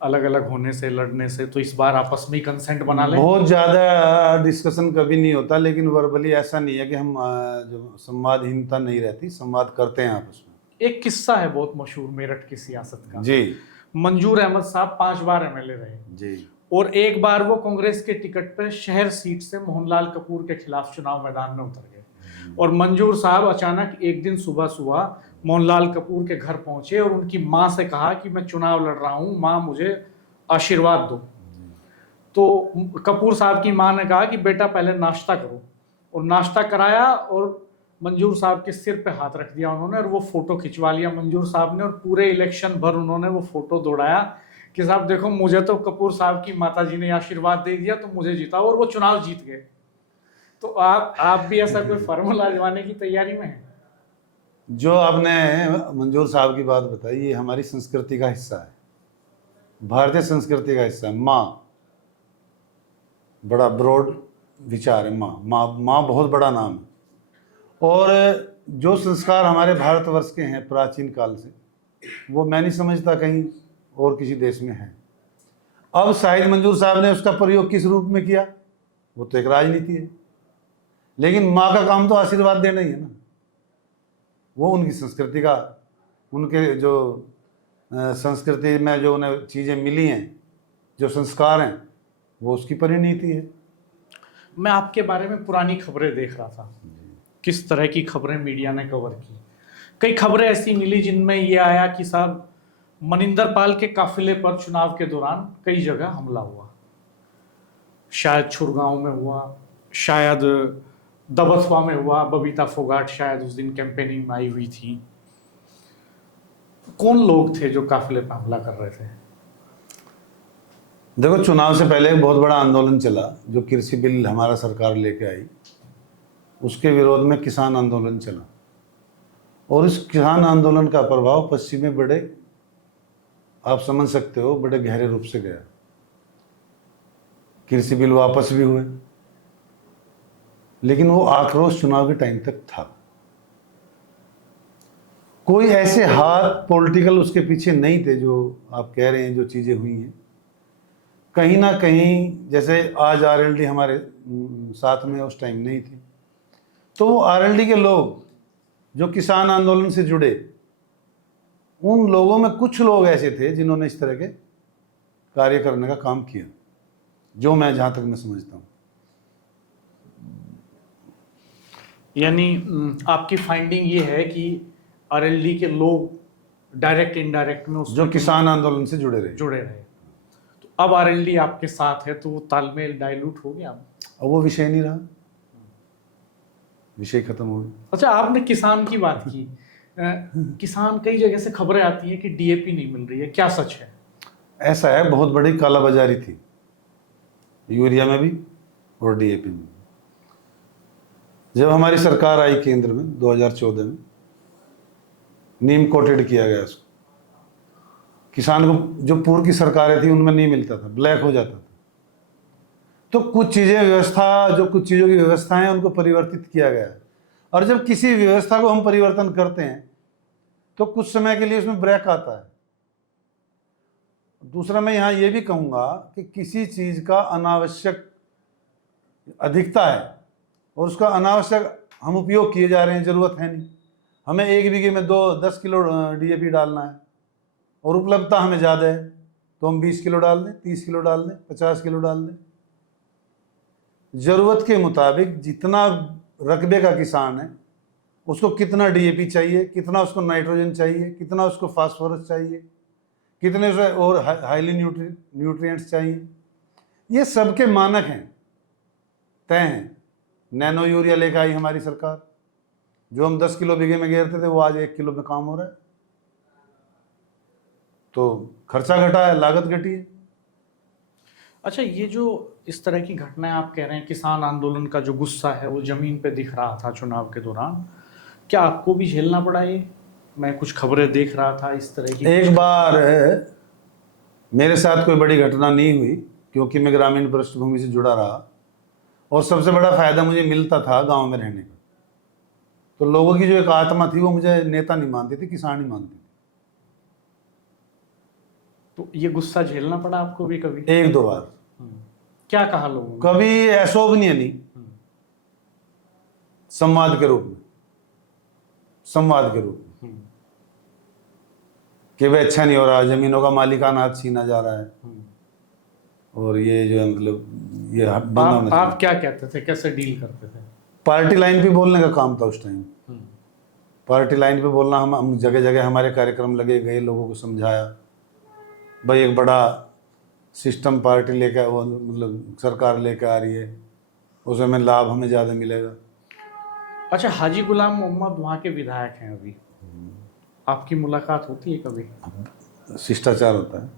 अलग अलग होने से, लड़ने से, तो इस बार आपस में कंसेंट बना लें? बहुत ज़्यादा डिस्कशन कभी नहीं होता, लेकिन वर्बली ऐसा नहीं है कि हम जो संवादहीनता नहीं रहती, संवाद करते हैं आपस में। एक किस्सा है बहुत मशहूर मेरठ की सियासत का। जी मंजूर अहमद साहब 5 बार एमएलए रहे, जी, और एक बार वो कांग्रेस के टिकट पे शहर सीट से मोहनलाल कपूर के खिलाफ चुनाव मैदान में उतर गए। और मंजूर साहब अचानक एक दिन सुबह सुबह मोहनलाल कपूर के घर पहुंचे और उनकी मां से कहा कि मैं चुनाव लड़ रहा हूं, मां मुझे आशीर्वाद दो। तो कपूर साहब की मां ने कहा कि बेटा पहले नाश्ता करो, और नाश्ता कराया और मंजूर साहब के सिर पे हाथ रख दिया उन्होंने, और वो फोटो खिंचवा लिया मंजूर साहब ने, और पूरे इलेक्शन भर उन्होंने वो फोटो दौड़ाया कि साहब देखो, मुझे तो कपूर साहब की माताजी ने आशीर्वाद दे दिया तो मुझे जीता, और वो चुनाव जीत गए। तो आप भी ऐसा कोई फॉर्मूला आजमाने की तैयारी में हैं? जो आपने मंजूर साहब की बात बताई, ये हमारी संस्कृति का हिस्सा है, भारतीय संस्कृति का हिस्सा है। माँ, बड़ा ब्रॉड विचार है। माँ बहुत बड़ा नाम है, और जो संस्कार हमारे भारतवर्ष के हैं प्राचीन काल से, वो मैं नहीं समझता कहीं और किसी देश में है। अब शाहिद मंजूर साहब ने उसका प्रयोग किस रूप में किया, वो तो एक राजनीति है, लेकिन माँ का काम तो आशीर्वाद देना ही है ना। वो उनकी संस्कृति का, उनके जो संस्कृति में जो उन्हें चीज़ें मिली हैं, जो संस्कार हैं, वो उसकी परिणति है। मैं आपके बारे में पुरानी खबरें देख रहा था, किस तरह की खबरें मीडिया ने कवर की। कई खबरें ऐसी मिली जिनमें ये आया कि साहब मनिंदर पाल के काफिले पर चुनाव के दौरान कई जगह हमला हुआ, शायद छुरगांव में हुआ, शायद दबथवा में हुआ, बबीता फोगाट शायद उस दिन कैंपेनिंग में आई हुई थी। कौन लोग थे जो काफिले पर हमला कर रहे थे? देखो, चुनाव से पहले एक बहुत बड़ा आंदोलन चला जो कृषि बिल हमारा सरकार लेके आई, उसके विरोध में किसान आंदोलन चला, और इस किसान आंदोलन का प्रभाव पश्चिम में बड़े, आप समझ सकते हो, बड़े गहरे रूप से गया। कृषि बिल वापस भी हुए, लेकिन वो आक्रोश चुनाव के टाइम तक था। कोई ऐसे हाथ पॉलिटिकल उसके पीछे नहीं थे जो आप कह रहे हैं, जो चीज़ें हुई हैं। कहीं ना कहीं जैसे आज आरएलडी हमारे साथ में उस टाइम नहीं थी, तो वो आरएलडी के लोग जो किसान आंदोलन से जुड़े, उन लोगों में कुछ लोग ऐसे थे जिन्होंने इस तरह के कार्य करने का काम किया, जो मैं जहाँ तक मैं समझता हूँ। यानी आपकी फाइंडिंग ये है कि आरएलडी के लोग डायरेक्ट इनडायरेक्ट में जो किसान आंदोलन से जुड़े रहे। तो अब आरएलडी आपके साथ है तो वो तालमेल डाइल्यूट हो गया, अब वो विषय नहीं रहा, विषय खत्म हो गया। अच्छा, आपने किसान की बात की। किसान, कई जगह से खबरें आती हैं कि डीएपी नहीं मिल रही है, क्या सच है? ऐसा है, बहुत बड़ी कालाबाजारी थी यूरिया में भी और डीएपी में। जब हमारी सरकार आई केंद्र में 2014 में, नीम कोटेड किया गया उसको। किसान को जो पूर्व की सरकारें थी उनमें नहीं मिलता था, ब्लैक हो जाता था। तो कुछ चीज़ें व्यवस्था, जो कुछ चीज़ों की व्यवस्था है उनको परिवर्तित किया गया। और जब किसी व्यवस्था को हम परिवर्तन करते हैं तो कुछ समय के लिए उसमें ब्रेक आता है। दूसरा, मैं यहाँ ये भी कहूँगा कि किसी चीज़ का अनावश्यक अधिकता है और उसका अनावश्यक हम उपयोग किए जा रहे हैं, ज़रूरत है नहीं। हमें 1 बीघे में 10 किलो डीएपी डालना है और उपलब्धता हमें ज़्यादा है, तो हम 20 किलो डाल दें, 30 किलो डाल दें, 50 किलो डाल दें। ज़रूरत के मुताबिक जितना रकबे का किसान है उसको कितना डीएपी चाहिए, कितना उसको नाइट्रोजन चाहिए, कितना उसको फास्फोरस चाहिए, कितने उसे और हाईली न्यूट्रिएंट्स चाहिए, ये सबके मानक हैं, तय हैं। नैनो यूरिया लेकर आई हमारी सरकार, जो हम 10 किलो बीघे में घेरते थे वो आज 1 किलो में काम हो रहा है। तो खर्चा घटा है, लागत घटी है। अच्छा, ये जो इस तरह की घटनाएं आप कह रहे हैं, किसान आंदोलन का जो गुस्सा है वो जमीन पे दिख रहा था चुनाव के दौरान, क्या आपको भी झेलना पड़ा ये? मैं कुछ खबरें देख रहा था इस तरह की। एक बार मेरे साथ कोई बड़ी घटना नहीं हुई क्योंकि मैं ग्रामीण पृष्ठभूमि से जुड़ा रहा और सबसे बड़ा फायदा मुझे मिलता था गांव में रहने का। तो लोगों की जो एक आत्मा थी वो मुझे नेता नहीं मानती थी, किसान ही मानती थी। तो ये गुस्सा झेलना पड़ा आपको भी कभी? 1-2 बार। क्या कहा लोगों ने? कभी अशोभनीय नहीं, संवाद के रूप में, संवाद के रूप में कि भाई अच्छा नहीं हो रहा, जमीनों का मालिकाना हक छीना जा रहा है और ये जो है मतलब ये बंद होना चाहिए। आप क्या कहते थे, कैसे डील करते थे? पार्टी लाइन पे बोलने का काम था उस टाइम। पार्टी लाइन पे बोलना, हम जगह जगह हमारे कार्यक्रम लगे गए, लोगों को समझाया भाई एक बड़ा सिस्टम पार्टी लेकर, वो मतलब सरकार लेकर आ रही है, उसमें लाभ हमें ज़्यादा मिलेगा। अच्छा, हाजी गुलाम मोहम्मद वहाँ के विधायक हैं अभी, आपकी मुलाकात होती है कभी? शिष्टाचार होता है,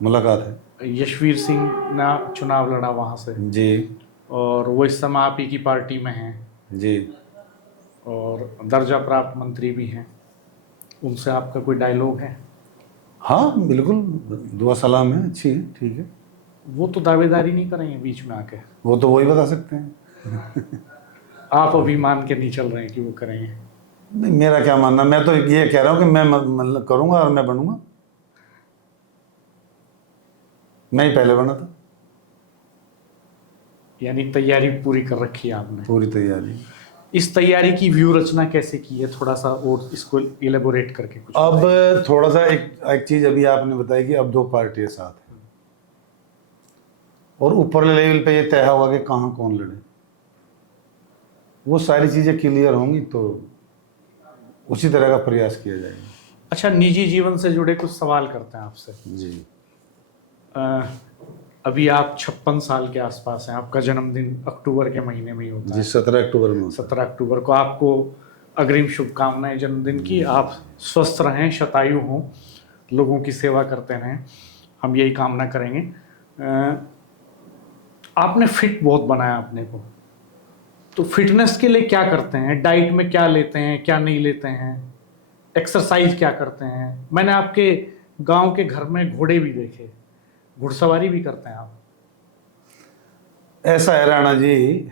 मुलाकात है। यशवीर सिंह ने चुनाव लड़ा वहाँ से जी, और वो इस समय आप ही की पार्टी में हैं जी, और दर्जा प्राप्त मंत्री भी हैं, उनसे आपका कोई डायलॉग है? हाँ बिल्कुल, दुआ सलाम है, अच्छी है, ठीक है। वो तो दावेदारी नहीं करेंगे बीच में आके? वो तो वही बता सकते हैं। आप अभी मान के नहीं चल रहे हैं कि वो करेंगे? नहीं, मेरा क्या मानना, मैं तो ये कह रहा हूँ कि मैं मतलब करूँगा और मैं बनूँगा। मैं ही पहले बना था। यानी तैयारी पूरी कर रखी है आपने? पूरी तैयारी। इस तैयारी की व्यू रचना कैसे की है, थोड़ा सा और इसको इलेबोरेट करके कुछ अब बताइए। थोड़ा सा एक चीज़ अभी आपने बताई कि अब 2 पार्टियाँ साथ हैं और ऊपर लेवल पे ये तय होगा कि कहाँ कौन लड़े। वो सारी चीज़ें क्लियर होंगी तो उसी तरह का प्रयास किया जाएगा। अच्छा, निजी जीवन से जुड़े कुछ सवाल करते हैं आपसे। जी। अभी आप 56 साल के आसपास हैं, आपका जन्मदिन अक्टूबर के महीने में ही होता जी, है। 17 अक्टूबर में होता 17 अक्टूबर को आपको अग्रिम शुभकामनाएं जन्मदिन की। आप स्वस्थ रहें, शतायु हों, लोगों की सेवा करते रहें, हम यही कामना करेंगे। आपने फिट बहुत बनाया अपने को, तो फिटनेस के लिए क्या करते हैं? डाइट में क्या लेते हैं, क्या नहीं लेते हैं? एक्सरसाइज क्या करते हैं? मैंने आपके गांव के घर में घोड़े भी देखे, घुड़सवारी भी करते हैं आप। है। ऐसा है राणा जी,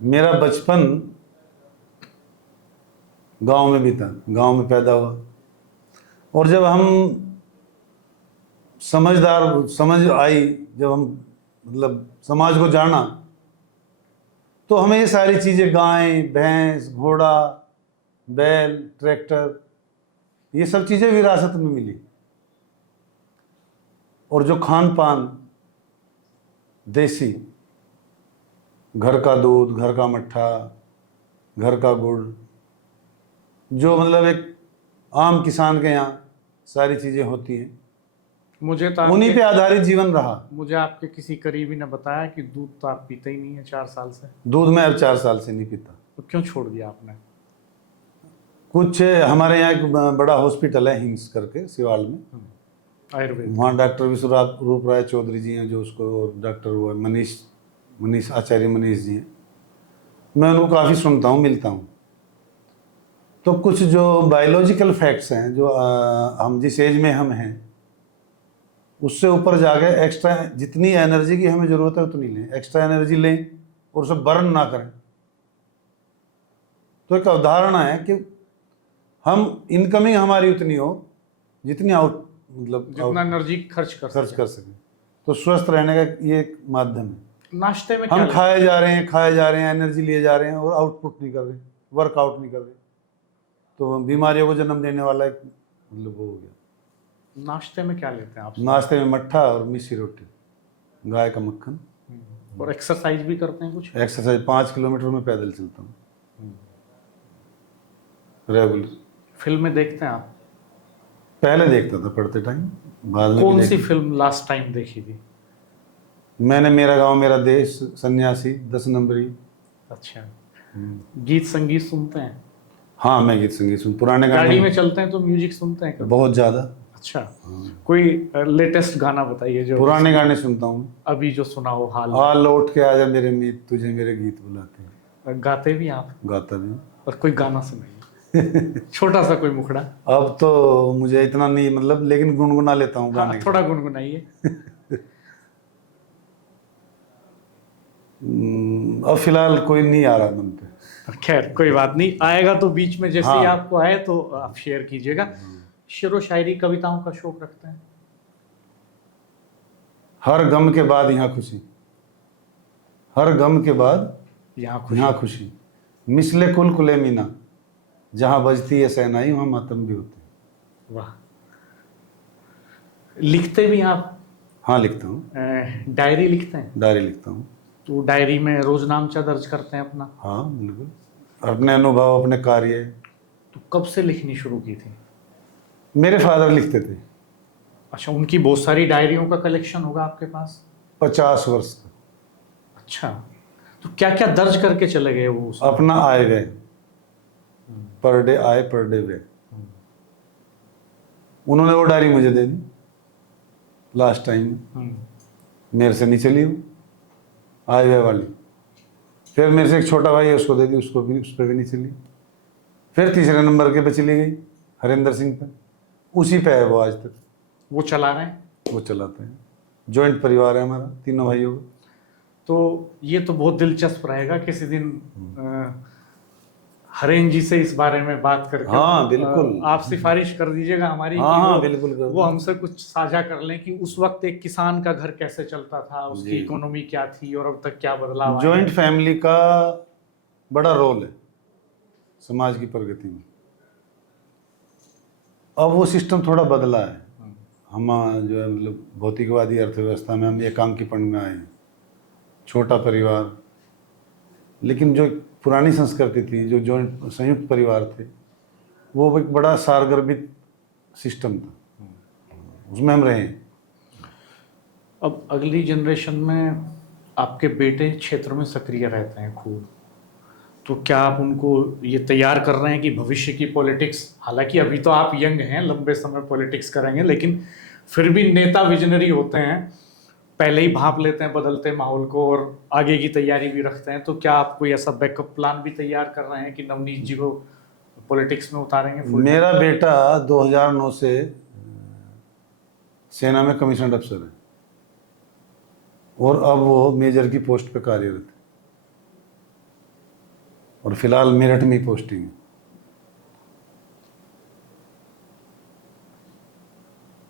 मेरा बचपन गांव में भी था, गांव में पैदा हुआ, और जब हम समझ आई, जब हम मतलब समाज को जाना, तो हमें ये सारी चीज़ें, गाय, भैंस, घोड़ा, बैल, ट्रैक्टर, ये सब चीज़ें विरासत में मिली। और जो खान पान देसी, घर का दूध, घर का मट्ठा, घर का गुड़, जो मतलब एक आम किसान के यहाँ सारी चीज़ें होती हैं, मुझे तो उन्हीं पे आधारित जीवन रहा। मुझे आपके किसी करीबी ने बताया कि दूध तो आप पीते ही नहीं है 4 साल से। दूध मैं अब 4 साल से नहीं पीता। तो क्यों छोड़ दिया आपने? कुछ हमारे यहाँ एक बड़ा हॉस्पिटल है हिम्स करके सिवाल में, आयुर्वेद। वहाँ डॉक्टर विश्वरूप राय चौधरी जी हैं जो उसको, और डॉक्टर हुआ मनीष आचार्य मनीष जी हैं। मैं उनको काफ़ी सुनता हूँ, मिलता हूँ। तो कुछ जो बायोलॉजिकल फैक्ट्स हैं, जो हम जिस एज में हम हैं, उससे ऊपर जाके एक्स्ट्रा जितनी एनर्जी की हमें ज़रूरत है उतनी लें, एक्स्ट्रा एनर्जी लें और उसे बर्न ना करें। तो एक अवधारणा है कि हम इनकमिंग हमारी उतनी हो जितनी आउट, मतलब जितना एनर्जी खर्च कर सकें। तो स्वस्थ रहने का ये एक माध्यम है। नाश्ते में हम क्या खाए जा रहे हैं, एनर्जी लिए जा रहे हैं और आउटपुट नहीं कर रहे, वर्कआउट नहीं कर रहे, तो बीमारियों को जन्म देने वाला एक मतलब वो हो गया। नाश्ते में क्या लेते हैं आप? नाश्ते में मट्ठा और मिस्सी रोटी, गाय का मक्खन। और एक्सरसाइज भी करते हैं कुछ? एक्सरसाइज 5 किलोमीटर में पैदल चलता हूँ रेगुलर। फिल्में देखते हैं आप? पहले देखता था पढ़ते टाइम, बाद में कौन भी सी देखता। फिल्म लास्ट टाइम देखी थी? मैंने मेरा गांव मेरा देश, सन्यासी, 10 नंबरी। अच्छा। गीत संगीत सुनते हैं? हाँ, मैं गीत संगीत सुन, पुराने गाड़ी गाने में चलते हैं तो म्यूजिक सुनते हैं कभी? बहुत ज़्यादा। अच्छा। कोई लेटेस्ट गाना बताइए जो पुराने गाने सुनता हूँ। अभी जो सुना हो हाल में। आ लौट के आजा मेरे मीत, तुझे मेरे गीत बुलाते हैं। गाते भी आप? गाता भी। और कोई गाना सुनाइए छोटा सा कोई मुखड़ा। अब तो मुझे इतना नहीं, मतलब, लेकिन गुनगुना लेता हूँ हाँ, गाने। थोड़ा गुनगुनाइए। अब फिलहाल कोई नहीं आ रहा मन पे। खैर कोई बात नहीं, आएगा तो बीच में जैसे ही हाँ। आपको आए तो आप शेयर कीजिएगा। शेरो शायरी कविताओं का शौक रखते हैं? हर गम के बाद यहाँ खुशी, हर गम के बाद यहाँ खुशी, मिसले कुल कुले मीना, जहाँ बजती है सहनाई वहाँ मातम भी होते हैं। वाह। लिखते भी आप? हाँ, लिखता हूँ। डायरी लिखते हैं? डायरी लिखता हूँ। तो डायरी में रोजनामचा दर्ज करते हैं अपना? हाँ बिल्कुल, अपने अनुभव, अपने कार्य। तो कब से लिखनी शुरू की थी? मेरे फादर लिखते थे। अच्छा, उनकी बहुत सारी डायरियों का कलेक्शन होगा आपके पास? 50 वर्ष का। अच्छा, तो क्या क्या दर्ज करके चले गए वो उसमें? अपना आय व्यय, per day I, per day व्यय। उन्होंने वो डायरी मुझे दे दी लास्ट टाइम, मेरे से नहीं चली वो आय व्यय वाली। फिर मेरे से एक छोटा भाई है, उसको दे दी, उसको भी, उस पर भी नहीं चली। फिर तीसरे नंबर के पे चली गई हरिंदर सिंह पे, उसी पे है वो आज तक। वो चला रहे हैं? वो चलाते हैं। जॉइंट परिवार है हमारा, तीनों भाइयों का। तो ये तो बहुत दिलचस्प रहेगा किसी दिन हरेन जी से इस बारे में बात करके। हाँ बिल्कुल, आप सिफारिश कर दीजिएगा हमारी हाँ कि हाँ बिल्कुल कर वो हमसे कुछ साझा कर लें कि उस वक्त एक किसान का घर कैसे चलता था, उसकी इकोनॉमी क्या थी और अब तक क्या बदलाव आया। जॉइंट फैमिली का बड़ा रोल है समाज की प्रगति में। अब वो सिस्टम थोड़ा बदला है। हम जो है मतलब भौतिकवादी अर्थव्यवस्था में हम एकांकीपन में आए हैं, छोटा परिवार। लेकिन जो पुरानी संस्कृति थी, जो जॉइंट संयुक्त परिवार थे, वो एक बड़ा सारगर्भित सिस्टम था, उसमें हम रहे हैं। अब अगली जनरेशन में आपके बेटे क्षेत्र में सक्रिय रहते हैं खूब, तो क्या आप उनको ये तैयार कर रहे हैं कि भविष्य की पॉलिटिक्स, हालांकि अभी तो आप यंग हैं, लंबे समय पॉलिटिक्स करेंगे, लेकिन फिर भी नेता विजनरी होते हैं, पहले ही भांप लेते हैं बदलते माहौल को और आगे की तैयारी भी रखते हैं, तो क्या आप कोई ऐसा बैकअप प्लान भी तैयार कर रहे हैं कि नवनीत जी को पॉलिटिक्स में उतारेंगे? मेरा बेटा 2009 से सेना में कमीशन अफसर है और अब वो मेजर की पोस्ट पे कार्यरत है और फिलहाल मेरठ में ही पोस्टिंग है।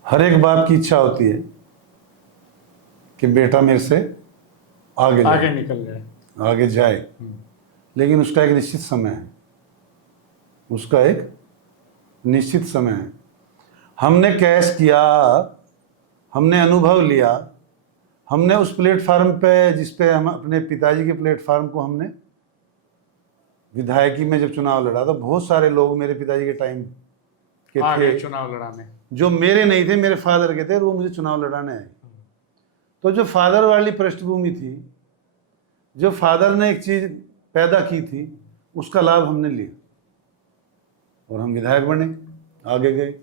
हर एक बाप की इच्छा होती है कि बेटा मेरे से आगे निकल जाए, आगे जाए, लेकिन उसका एक निश्चित समय है, उसका एक निश्चित समय है। हमने कैश किया, हमने अनुभव लिया, हमने उस प्लेटफार्म पे जिस पे हम अपने पिताजी के प्लेटफार्म को हमने विधायकी में जब चुनाव लड़ा तो बहुत सारे लोग मेरे पिताजी के टाइम के थे चुनाव लड़ाने, जो मेरे नहीं थे, मेरे फादर के थे, और वो मुझे चुनाव लड़ाने आए। तो जो फादर वाली पृष्ठभूमि थी, जो फादर ने एक चीज पैदा की थी, उसका लाभ हमने लिया और हम विधायक बने, आगे गए।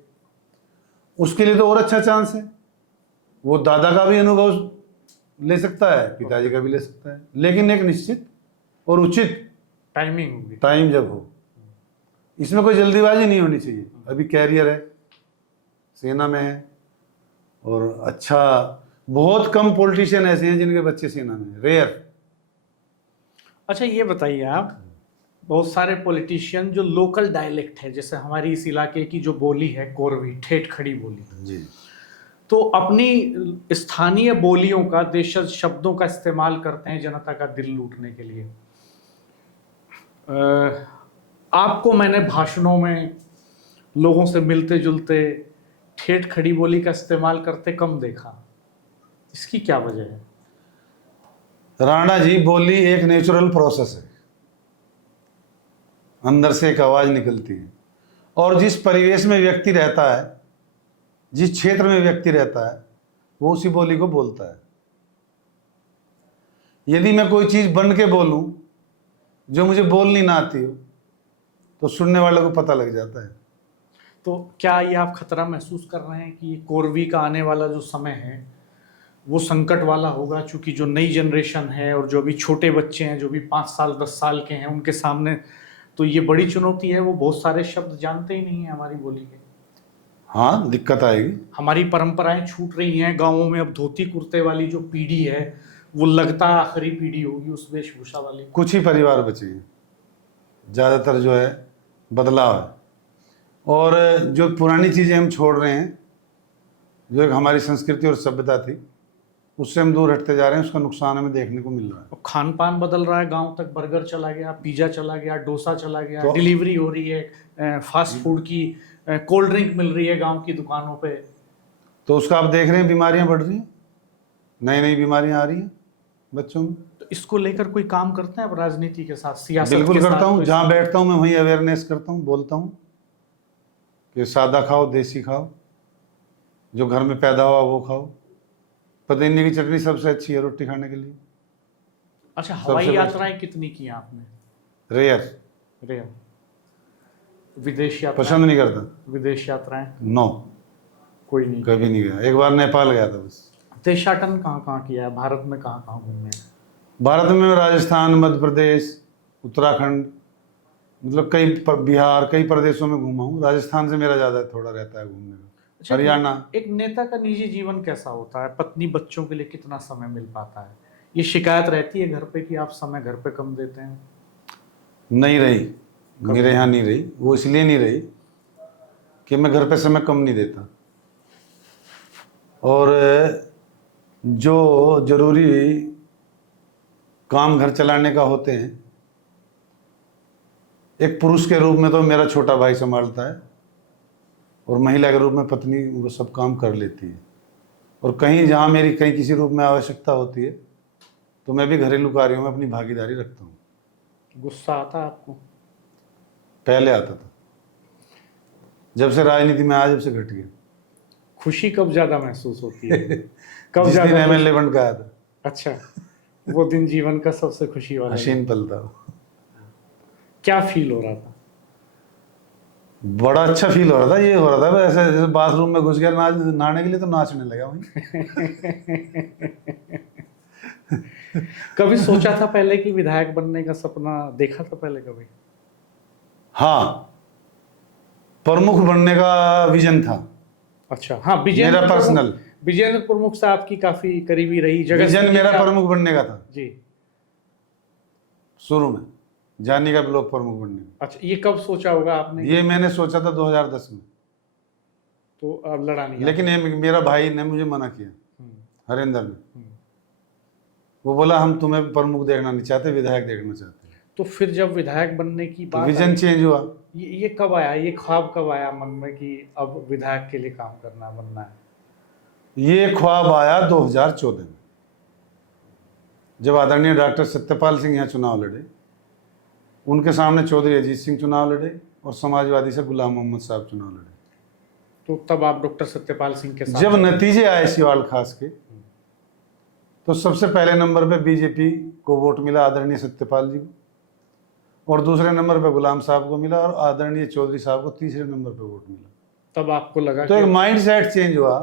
उसके लिए तो और अच्छा चांस है, वो दादा का भी अनुभव ले सकता है, पिताजी का भी ले सकता है, लेकिन एक निश्चित और उचित टाइमिंग होगी, टाइम जब हो। इसमें कोई जल्दीबाजी नहीं होनी चाहिए। अभी कैरियर है, सेना में है, और अच्छा, बहुत कम पॉलिटिशियन ऐसे हैं जिनके बच्चे सेना में हैं, रेयर। अच्छा ये बताइए आप, बहुत सारे पॉलिटिशियन जो लोकल डायलेक्ट है, जैसे हमारी इस इलाके की जो बोली है कोरवी, ठेठ खड़ी बोली जी, तो अपनी स्थानीय बोलियों का, देशज शब्दों का इस्तेमाल करते हैं जनता का दिल लूटने के लिए। आपको मैंने भाषणों में लोगों से मिलते जुलते ठेठ खड़ी बोली का इस्तेमाल करते कम देखा, इसकी क्या वजह है? राणा जी, बोली एक नेचुरल प्रोसेस है, अंदर से एक आवाज निकलती है, और जिस परिवेश में व्यक्ति रहता है, जिस क्षेत्र में व्यक्ति रहता है, वो उसी बोली को बोलता है। यदि मैं कोई चीज बन के बोलूं जो मुझे बोलनी ना आती हो, तो सुनने वालों को पता लग जाता है। तो क्या ये आप खतरा महसूस कर रहे हैं कि कोरवी का आने वाला जो समय है वो संकट वाला होगा, चूंकि जो नई जनरेशन है और जो भी छोटे बच्चे हैं, जो भी 5 साल 10 साल के हैं, उनके सामने तो ये बड़ी चुनौती है, वो बहुत सारे शब्द जानते ही नहीं है हमारी बोली के। हाँ, दिक्कत आएगी। हमारी परंपराएं छूट रही हैं, गाँवों में अब धोती कुर्ते वाली जो पीढ़ी है वो लगता आखिरी पीढ़ी होगी उस वेशभूषा वाली। कुछ ही परिवार बचे हैं, ज़्यादातर जो है बदलाव है, और जो पुरानी चीज़ें हम छोड़ रहे हैं, जो एक हमारी संस्कृति और सभ्यता थी, उससे हम दूर हटते जा रहे हैं, उसका नुकसान हमें देखने को मिल रहा है। खान पान बदल रहा है, गांव तक बर्गर चला गया, पिज्ज़ा चला गया, डोसा चला गया, तो डिलीवरी हो रही है फास्ट फूड की, कोल्ड ड्रिंक मिल रही है गांव की दुकानों पे। तो उसका आप देख रहे हैं, बीमारियां बढ़ रही हैं, नई नई बीमारियां आ रही हैं बच्चों में। तो इसको लेकर कोई काम करते हैं अब राजनीति के साथ, सियासत बिल्कुल के करता साथ? हूँ, जहाँ बैठता हूँ मैं वहीं अवेयरनेस करता हूँ, बोलता हूँ कि सादा खाओ, देसी खाओ, जो घर में पैदा हुआ वो खाओ। पुदीने की चटनी सबसे अच्छी है रोटी खाने के लिए। अच्छा, हवाई यात्राएं कितनी की आपने? Rare, rare. विदेश यात्रा पसंद नहीं करता। विदेश यात्राएं नो, कोई नहीं? कभी नहीं गया। एक बार नेपाल गया था बस। देशाटन कहाँ कहाँ किया है, भारत में कहाँ कहाँ घूमे हैं? भारत में राजस्थान, मध्य प्रदेश, उत्तराखंड, मतलब बिहार, कई प्रदेशों में घूमा हूँ। राजस्थान से मेरा ज़्यादा थोड़ा रहता है घूमने का। अच्छा, हरियाणा। एक नेता का निजी जीवन कैसा होता है? पत्नी बच्चों के लिए कितना समय मिल पाता है? ये शिकायत रहती है घर पे कि आप समय घर पे कम देते हैं? नहीं रही, मेरे यहाँ नहीं रही। वो इसलिए नहीं रही कि मैं घर पे समय कम नहीं देता, और जो जरूरी काम घर चलाने का होते हैं, एक पुरुष के रूप में तो मेरा छोटा भाई संभालता है, और महिला के रूप में पत्नी वो सब काम कर लेती है। और कहीं जहाँ मेरी कहीं किसी रूप में आवश्यकता होती है, तो मैं भी घरेलू कार्यों में अपनी भागीदारी रखता हूँ। गुस्सा आता आपको? पहले आता था, जब से राजनीति में आया जब से घट गया। खुशी कब ज्यादा महसूस होती है? कब जिस दिन ज्यादा एमएलए बन के आया था, अच्छा, वो दिन जीवन का सबसे खुशी वाला दिन। हसीन पल था। क्या फील हो रहा था? बड़ा अच्छा फील हो रहा था। ये हो रहा था ऐसे जैसे बाथरूम में घुस गया नहाने के लिए तो नाचने लगा वहीं। कभी सोचा था पहले कि विधायक बनने का सपना देखा था पहले कभी? हाँ, प्रमुख बनने का विजन था अच्छा, हाँ, मेरा पर्सनल। विजेंद्र प्रमुख से आपकी काफी करीबी रही जगह। विजन मेरा प्रमुख बनने का था जी। शुरू में, जानी का ब्लॉक प्रमुख बनने का। अच्छा, ये कब सोचा होगा आपने? ये मैंने सोचा था 2010 में, तो अब लड़ा नहीं लेकिन ये मेरा भाई ने मुझे मना किया, आपने? हरेंद्र ने। वो बोला हम तुम्हें प्रमुख देखना नहीं चाहते, विधायक देखना चाहते हैं। तो फिर जब विधायक बनने की तो बात विजन चेंज हुआ। ये कब आया, ये ख्वाब कब आया मन में कि अब विधायक के लिए काम करना बनना है? ये ख्वाब आया 2014 में, जब आदरणीय डॉक्टर सत्यपाल सिंह यहाँ चुनाव लड़े। उनके सामने चौधरी अजीत सिंह चुनाव लड़े और समाजवादी से गुलाम मोहम्मद साहब चुनाव लड़े। तो तब आप डॉक्टर सत्यपाल सिंह के साथ जब नतीजे आए सिवाल खास के, तो सबसे पहले नंबर पे बीजेपी को वोट मिला आदरणीय सत्यपाल जी को, और दूसरे नंबर पे गुलाम साहब को मिला, और आदरणीय चौधरी साहब को तीसरे नंबर पे वोट मिला। तब आपको लगा तो एक माइंड सेट चेंज हुआ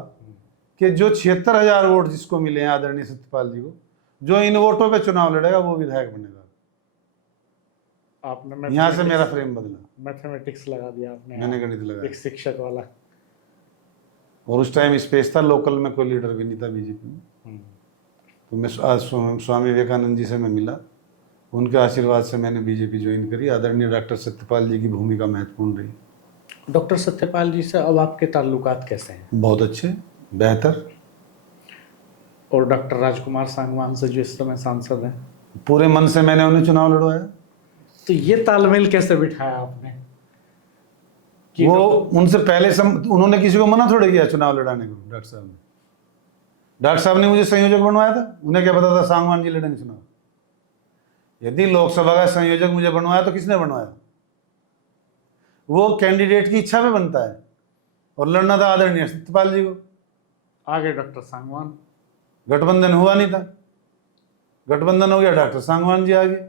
कि जो 76,000 वोट जिसको मिले हैं आदरणीय सत्यपाल जी को, जो इन वोटों पे चुनाव लड़ेगा वो विधायक बनेगा। आपने यहाँ से मेरा फ्रेम बदला, मैथमेटिक्स लगा दिया आपने। मैंने गणित लगाया। एक शिक्षक वाला। और उस टाइम स्पेस था, लोकल में कोई लीडर भी नहीं था बीजेपी में। तो मैं आज स्वामी विवेकानंद जी से मैं मिला, उनके आशीर्वाद से मैंने बीजेपी ज्वाइन करी। आदरणीय डॉक्टर सत्यपाल जी की भूमिका महत्वपूर्ण रही। डॉक्टर सत्यपाल जी से अब आपके ताल्लुकात कैसे हैं? बहुत अच्छे, बेहतर। और डॉक्टर राजकुमार सांगवान से जो इस समय सांसद हैं, पूरे मन से मैंने उन्हें चुनाव लड़वाया। तो ये तालमेल कैसे बिठाया आपने? वो उनसे पहले उन्होंने किसी को मना थोड़े किया चुनाव लड़ाने को। डॉक्टर साहब ने मुझे संयोजक बनवाया था। उन्हें क्या पता था सांगवान जी लड़ेंगे चुनाव? यदि लोकसभा का संयोजक मुझे बनवाया तो किसने बनवाया? वो कैंडिडेट की इच्छा पे बनता है, और लड़ना था आदरणीय सत्यपाल जी को। आगे डॉक्टर सांगवान। गठबंधन हुआ नहीं था, गठबंधन हो गया, डॉक्टर सांगवान जी आ गए।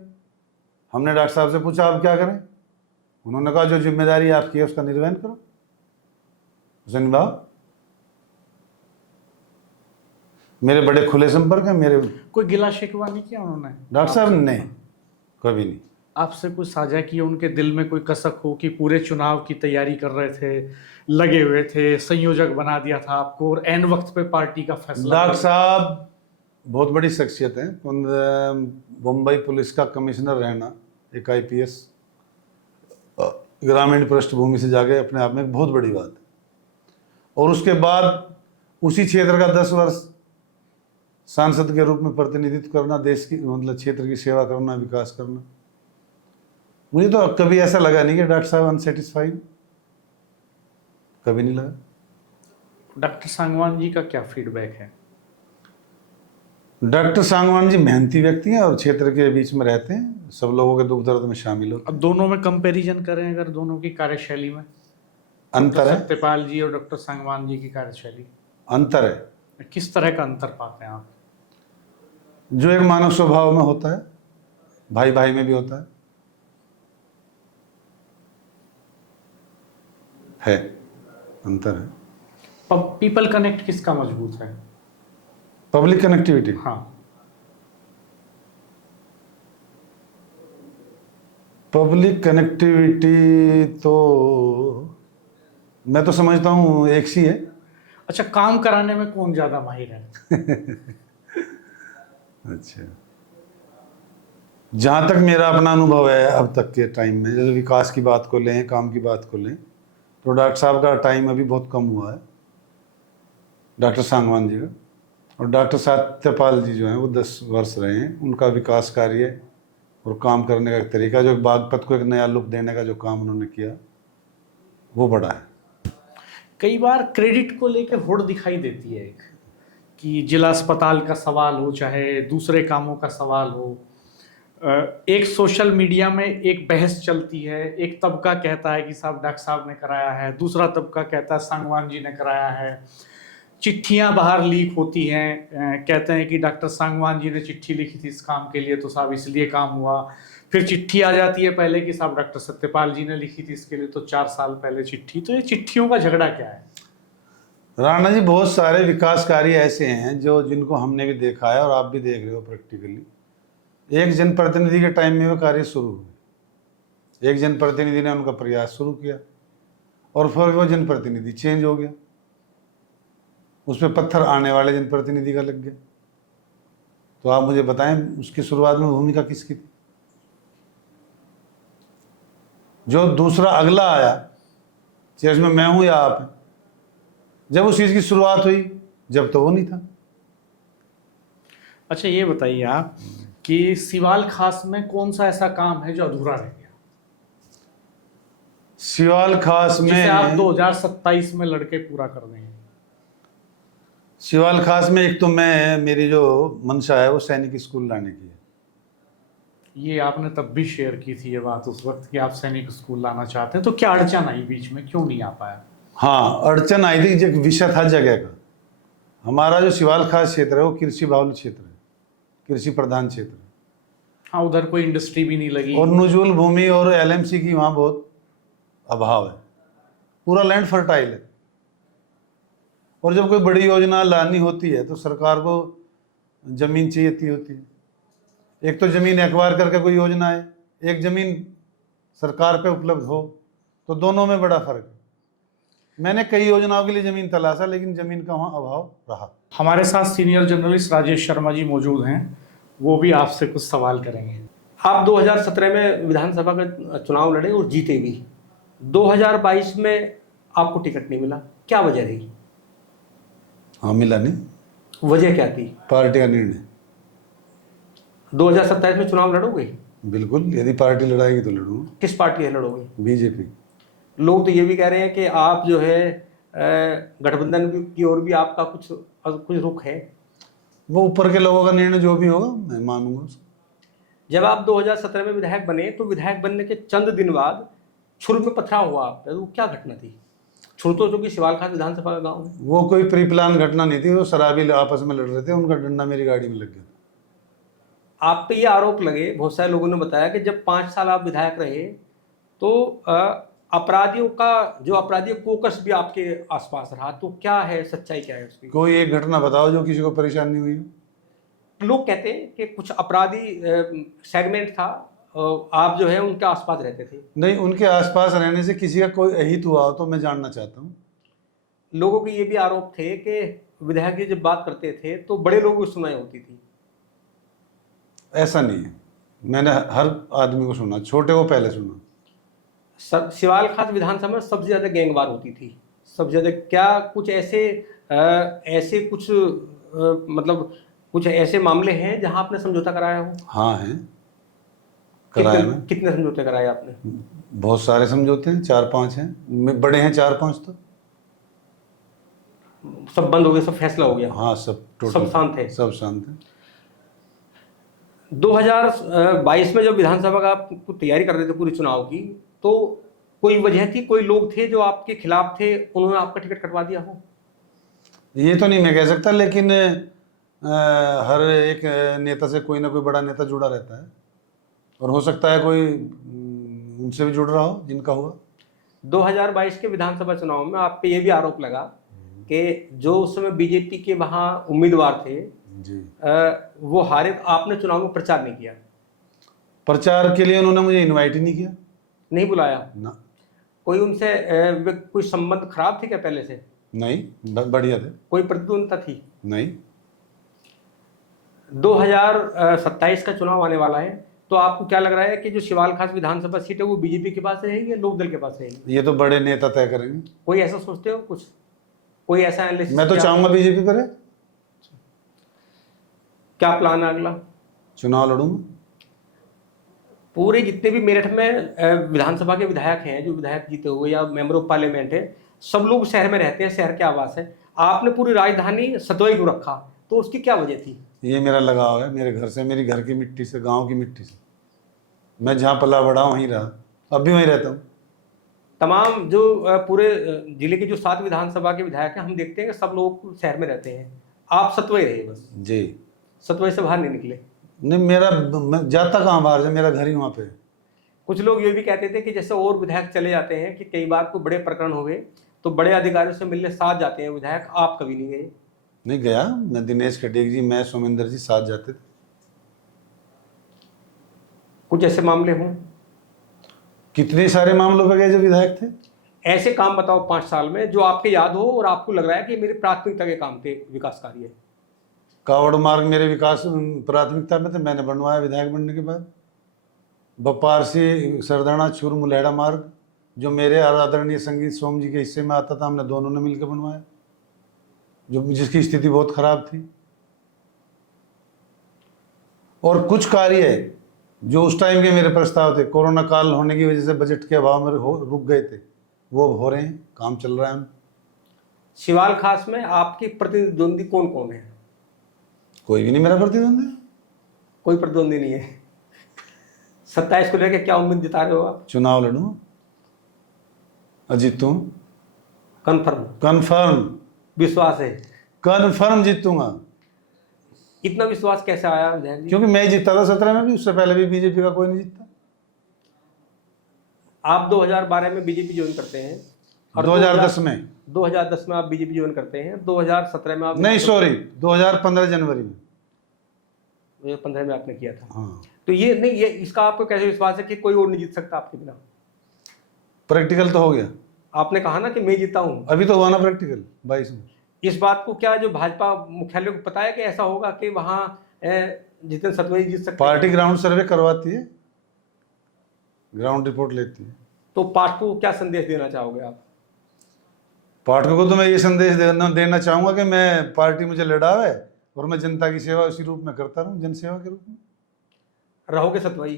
हमने डॉक्टर साहब से पूछा आप क्या करें? उन्होंने कहा जो जिम्मेदारी आपकी है उसका निर्वहन करो, उसे निभाओ। मेरे बड़े खुले संपर्क हैं। मेरे कोई गिला शिकवा नहीं किया उन्होंने? डॉक्टर साहब ने कभी नहीं। आपसे कुछ साझा किया, उनके दिल में कोई कसक हो कि पूरे चुनाव की तैयारी कर रहे थे, लगे हुए थे, संयोजक बना दिया था आपको, और एन वक्त पे पार्टी का फैसला? डॉक्टर साहब बहुत बड़ी शख्सियत है। मुंबई पुलिस का कमिश्नर रहना, एक आईपीएस, ग्रामीण पृष्ठभूमि से जाके अपने आप में एक बहुत बड़ी बात है। और उसके बाद उसी क्षेत्र का 10 वर्ष सांसद के रूप में प्रतिनिधित्व करना, देश की मतलब क्षेत्र की सेवा करना, विकास करना। मुझे तो कभी ऐसा लगा नहीं कि डॉक्टर साहब अनसेटिस्फाइड, कभी नहीं लगा। डॉक्टर सांगवान जी का क्या फीडबैक है? डॉक्टर सांगवान जी मेहनती व्यक्ति हैं और क्षेत्र के बीच में रहते हैं, सब लोगों के दुख दर्द में शामिल होते हैं। अब दोनों में कंपैरिजन करें अगर, दोनों की कार्यशैली में अंतर है। सत्यपाल जी और डॉक्टर सांगवान जी की कार्यशैली अंतर है। किस तरह का अंतर पाते हैं आप? जो एक मानव स्वभाव में होता है, भाई भाई में भी होता है अंतर है। पीपल कनेक्ट किसका मजबूत है? Public connectivity. हाँ, पब्लिक कनेक्टिविटी तो मैं तो समझता हूँ एक सी है। अच्छा, काम कराने में कौन ज्यादा माहिर है? अच्छा, जहाँ तक मेरा अपना अनुभव है अब तक के टाइम में, जैसे विकास की बात को लें, काम की बात को लें, तो डॉक्टर साहब का टाइम अभी बहुत कम हुआ है, डॉक्टर सांगवान जी का। और डॉक्टर सत्यपाल जी जो हैं वो 10 वर्ष रहे हैं। उनका विकास कार्य और काम करने का एक तरीका, जो बागपत को एक नया लुक देने का जो काम उन्होंने किया, वो बड़ा है। कई बार क्रेडिट को लेकर होड़ दिखाई देती है एक, कि जिला अस्पताल का सवाल हो चाहे दूसरे कामों का सवाल हो, एक सोशल मीडिया में एक बहस चलती है, एक तबका कहता है कि साहब डॉक्टर साहब ने कराया है, दूसरा तबका कहता है सांगवान जी ने कराया है। चिट्ठियां बाहर लीक होती हैं, कहते हैं कि डॉक्टर सांगवान जी ने चिट्ठी लिखी थी इस काम के लिए तो साहब इसलिए काम हुआ। फिर चिट्ठी आ जाती है पहले कि साहब डॉक्टर सत्यपाल जी ने लिखी थी इसके लिए तो 4 साल पहले चिट्ठी। तो ये चिट्ठियों का झगड़ा क्या है? राणा जी, बहुत सारे विकास कार्य ऐसे हैं जो जिनको हमने भी देखा है और आप भी देख रहे हो प्रैक्टिकली। एक जनप्रतिनिधि के टाइम में वो कार्य शुरू हुए, एक जनप्रतिनिधि ने उनका प्रयास शुरू किया और फिर वो जनप्रतिनिधि चेंज हो गया, उस पर पत्थर आने वाले जनप्रतिनिधि का लग गया। तो आप मुझे बताएं उसकी शुरुआत में भूमिका किसकी थी? जो दूसरा अगला आया चाहे उसमें मैं हूं या आप हैं, जब उस चीज की शुरुआत हुई जब तो वो नहीं था। अच्छा ये बताइए आप कि सिवाल खास में कौन सा ऐसा काम है जो अधूरा रह गया, सिवाल खास जिसे आप में 2027 में लड़के पूरा कर देंगे? सिवाल खास में एक तो मेरी जो मंशा है वो सैनिक स्कूल लाने की है। ये आपने तब भी शेयर की थी ये बात उस वक्त कि आप सैनिक स्कूल लाना चाहते हैं, तो क्या अड़चन आई बीच में, क्यों नहीं आ पाया? हाँ, अड़चन आई थी, जो विषय था जगह का। हमारा जो सिवाल खास क्षेत्र है वो कृषि बाहुल क्षेत्र है, कृषि प्रधान क्षेत्र है। हाँ, उधर कोई इंडस्ट्री भी नहीं लगी और नुजुल भूमि और एलएमसी की वहाँ बहुत अभाव है, पूरा लैंड फर्टाइल है। और जब कोई बड़ी योजना लानी होती है तो सरकार को जमीन चाहिए होती है। एक तो जमीन एक्वायर करके कोई योजना है, एक जमीन सरकार पे उपलब्ध हो, तो दोनों में बड़ा फर्क है। मैंने कई योजनाओं के लिए जमीन तलाशा लेकिन जमीन का वहाँ अभाव रहा। हमारे साथ सीनियर जर्नलिस्ट राजेश शर्मा जी मौजूद हैं, वो भी आपसे कुछ सवाल करेंगे। आप 2017 में विधानसभा का चुनाव लड़े और जीते भी। 2022 में आपको टिकट नहीं मिला, क्या वजह रही? हाँ, मिला नहीं। वजह क्या थी? पार्टी का निर्णय। 2027 में चुनाव लड़ोगे? बिल्कुल, यदि पार्टी लड़ाएगी तो लड़ूंगा। किस पार्टी से लड़ोगे? बीजेपी। लोग तो ये भी कह रहे हैं कि आप जो है गठबंधन की ओर भी आपका कुछ रुख है। वो ऊपर के लोगों का निर्णय जो भी होगा मैं मानूंगा उसको। जब आप 2017 में विधायक बने तो विधायक बनने के चंद दिन बाद छुर में पथराव हुआ आप पे, तो क्या घटना थी? छुर तो जो कि शिवालखास विधानसभा का गाँव है। वो कोई प्री प्लान घटना नहीं थी, वो शराबी आपस में लड़ रहे थे, उनका डंडा मेरी गाड़ी में लग गया। आप पे ये आरोप लगे, बहुत सारे लोगों ने बताया कि जब 5 साल आप विधायक रहे तो अपराधियों का जो अपराधी कोकस भी आपके आसपास रहा, तो क्या है सच्चाई, क्या है उसकी? कोई एक घटना बताओ जो किसी को परेशानी हुई। लोग कहते हैं कि कुछ अपराधी सेगमेंट था, आप जो है उनके आसपास रहते थे। नहीं, उनके आसपास रहने से किसी का कोई अहित हुआ हो तो मैं जानना चाहता हूँ। लोगों के ये भी आरोप थे कि विधायक जी जब बात करते थे तो बड़े लोगों की सुनाई होती थी। ऐसा नहीं है, मैंने हर आदमी को सुना, छोटे को पहले सुना। शिवालखास विधानसभा में सबसे ज्यादा गैंगवार होती थी, सबसे ज्यादा। क्या कुछ ऐसे कुछ मतलब कुछ ऐसे मामले हैं जहां आपने समझौता कराया हो? हाँ है, कराया मैं। कितने समझौते कराए आपने? बहुत सारे समझौते हैं, 4-5 हैं, बड़े हैं 4-5 तो। सब बंद हो गए, सब फैसला हो गया? हाँ, सब टोटल सब शांत है? सब शांत है। 2022 में जब विधानसभा का आप तैयारी कर रहे थे पूरी चुनाव की, तो कोई वजह थी, कोई लोग थे जो आपके खिलाफ थे, उन्होंने आपका टिकट कटवा दिया हो? ये तो नहीं मैं कह सकता, लेकिन हर एक नेता से कोई ना कोई बड़ा नेता जुड़ा रहता है, और हो सकता है कोई उनसे भी जुड़ रहा हो जिनका हुआ। 2022 के विधानसभा चुनाव में आप पे ये भी आरोप लगा कि जो उस समय बीजेपी के वहाँ उम्मीदवार थे जी, वो हारे, आपने चुनाव में प्रचार नहीं किया। प्रचार के लिए उन्होंने मुझे इनवाइट ही नहीं किया, नहीं बुलाया ना। कोई उनसे कोई संबंध खराब थे क्या पहले से? नहीं, बढ़िया थे। कोई प्रतिद्वंदता थी? नहीं। 2027 का चुनाव आने वाला है, तो आपको क्या लग रहा है कि जो शिवालखास विधानसभा सीट है वो बीजेपी के पास रहेगी या लोकदल के पास रहेगी? ये तो बड़े नेता तय करेंगे। कोई ऐसा सोचते हो? कुछ कोई ऐसा एनालिसिस? मैं तो चाहूंगा बीजेपी करे। क्या प्लान है अगला? चुनाव लड़ूंगा। पूरे जितने भी मेरठ में विधानसभा के विधायक हैं, जो विधायक जीते हुए या मेंबर ऑफ पार्लियामेंट है, सब लोग शहर में रहते हैं, शहर के आवास है। आपने पूरी राजधानी सतोई को रखा, तो उसकी क्या वजह थी? ये मेरा लगाव है मेरे घर से, मेरी घर की मिट्टी से, गांव की मिट्टी से। मैं जहाँ पला बड़ा हूँ वहीं रहा, अब भी वहीं रहता हूँ। तमाम जो पूरे जिले के जो 7 विधानसभा के विधायक हैं, हम देखते हैं कि सब लोग शहर में रहते हैं, आप सतवई रहे बस, जी। सतवई से बाहर नहीं निकले। नहीं, मैं जाता कहाँ बाहर से, मेरा घर ही वहाँ पे। कुछ लोग ये भी कहते थे कि जैसे और विधायक चले जाते हैं कि कई बार कोई बड़े प्रकरण हो गए तो बड़े अधिकारियों से मिलने साथ जाते हैं विधायक, आप कभी नहीं गए? नहीं गया मैं, दिनेश कटेक जी, मैं, सोमेंद्र जी साथ जाते थे। कुछ ऐसे मामले हों? कितने सारे मामलों पे गए जब विधायक थे। ऐसे काम बताओ 5 साल में जो आपके याद हो और आपको लग रहा है कि मेरी प्राथमिकता के काम थे, विकास कार्य। कावड़ मार्ग मेरे विकास प्राथमिकता में थे, मैंने बनवाया विधायक बनने के बाद। बपार से सरदाना छुर मुलैड़ा मार्ग जो मेरे आदरणीय संगीत सोम जी के हिस्से में आता था, हमने दोनों ने मिलकर बनवाया, जो जिसकी स्थिति बहुत खराब थी। और कुछ कार्य जो उस टाइम के मेरे प्रस्ताव थे, कोरोना काल होने की वजह से बजट के अभाव में रुक गए थे, वो हो रहे हैं, काम चल रहा है। शिवाल खास में आपकी प्रतिद्वंदी कौन कौन है? कोई भी नहीं मेरा प्रतिद्वंदी। कोई प्रतिद्वंदी नहीं है। 27 को लेकर क्या उम्मीद जता रहे हो आप? चुनाव लड़ूं, जीतूं, कन्फर्म? कन्फर्म, विश्वास है? कन्फर्म जीतूंगा। इतना विश्वास कैसे आया विधायक जी? क्योंकि मैं जीता था 17 में भी, उससे पहले भी बीजेपी का कोई नहीं जीता। आप 2012 में बीजेपी ज्वाइन करते हैं और 2010 में 2010 में आप बीजेपी ज्वाइन करते हैं, 2017 में आप नहीं, सॉरी, 2015 जनवरी में। 2015 में आपने किया था। हाँ, तो ये नहीं, ये इसका आपको कैसे विश्वास है कि कोई और नहीं जीत सकता आपके बिना? प्रैक्टिकल तो हो गया। आपने कहा ना कि मैं जीता हूं, अभी तो हुआ ना प्रैक्टिकल 22 में। इस बात को क्या जो भाजपा मुख्यालय को पता है कि ऐसा होगा कि वहां जितेंद्र सतवई जीत सकते हैं? पार्टी ग्राउंड सर्वे करवाती है, ग्राउंड रिपोर्ट लेती है। तो पार्टी को क्या संदेश देना चाहोगे आप? पाठकों को तो मैं ये संदेश देना चाहूंगा कि मैं पार्टी मुझे लड़ावे और मैं जनता की सेवा उसी रूप में करता रहूं, जनसेवा के रूप में। रहोगे सतवई?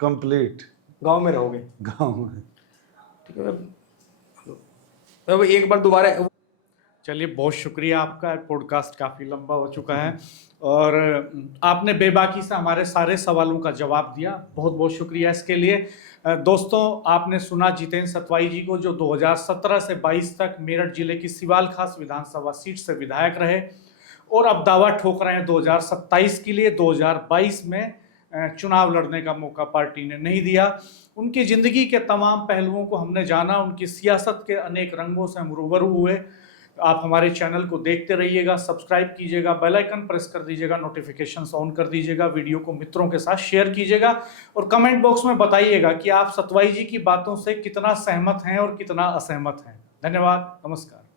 कंप्लीट गांव में रहोगे? गांव में। ठीक है, अब एक बार दोबारा। चलिए, बहुत शुक्रिया आपका। पॉडकास्ट काफ़ी लंबा हो चुका है और आपने बेबाकी से हमारे सारे सवालों का जवाब दिया, बहुत बहुत शुक्रिया इसके लिए। दोस्तों, आपने सुना जितेंद्र सतवाई जी को, जो 2017 से 22 तक मेरठ जिले की सिवाल खास विधानसभा सीट से विधायक रहे और अब दावा ठोक रहे हैं 2027 के लिए। 2022 में चुनाव लड़ने का मौका पार्टी ने नहीं दिया। उनकी ज़िंदगी के तमाम पहलुओं को हमने जाना, उनकी सियासत के अनेक रंगों से हम रूबरू हुए। आप हमारे चैनल को देखते रहिएगा, सब्सक्राइब कीजिएगा, बेल आइकन प्रेस कर दीजिएगा, नोटिफिकेशंस ऑन कर दीजिएगा, वीडियो को मित्रों के साथ शेयर कीजिएगा और कमेंट बॉक्स में बताइएगा कि आप सतवाई जी की बातों से कितना सहमत हैं और कितना असहमत हैं। धन्यवाद, नमस्कार।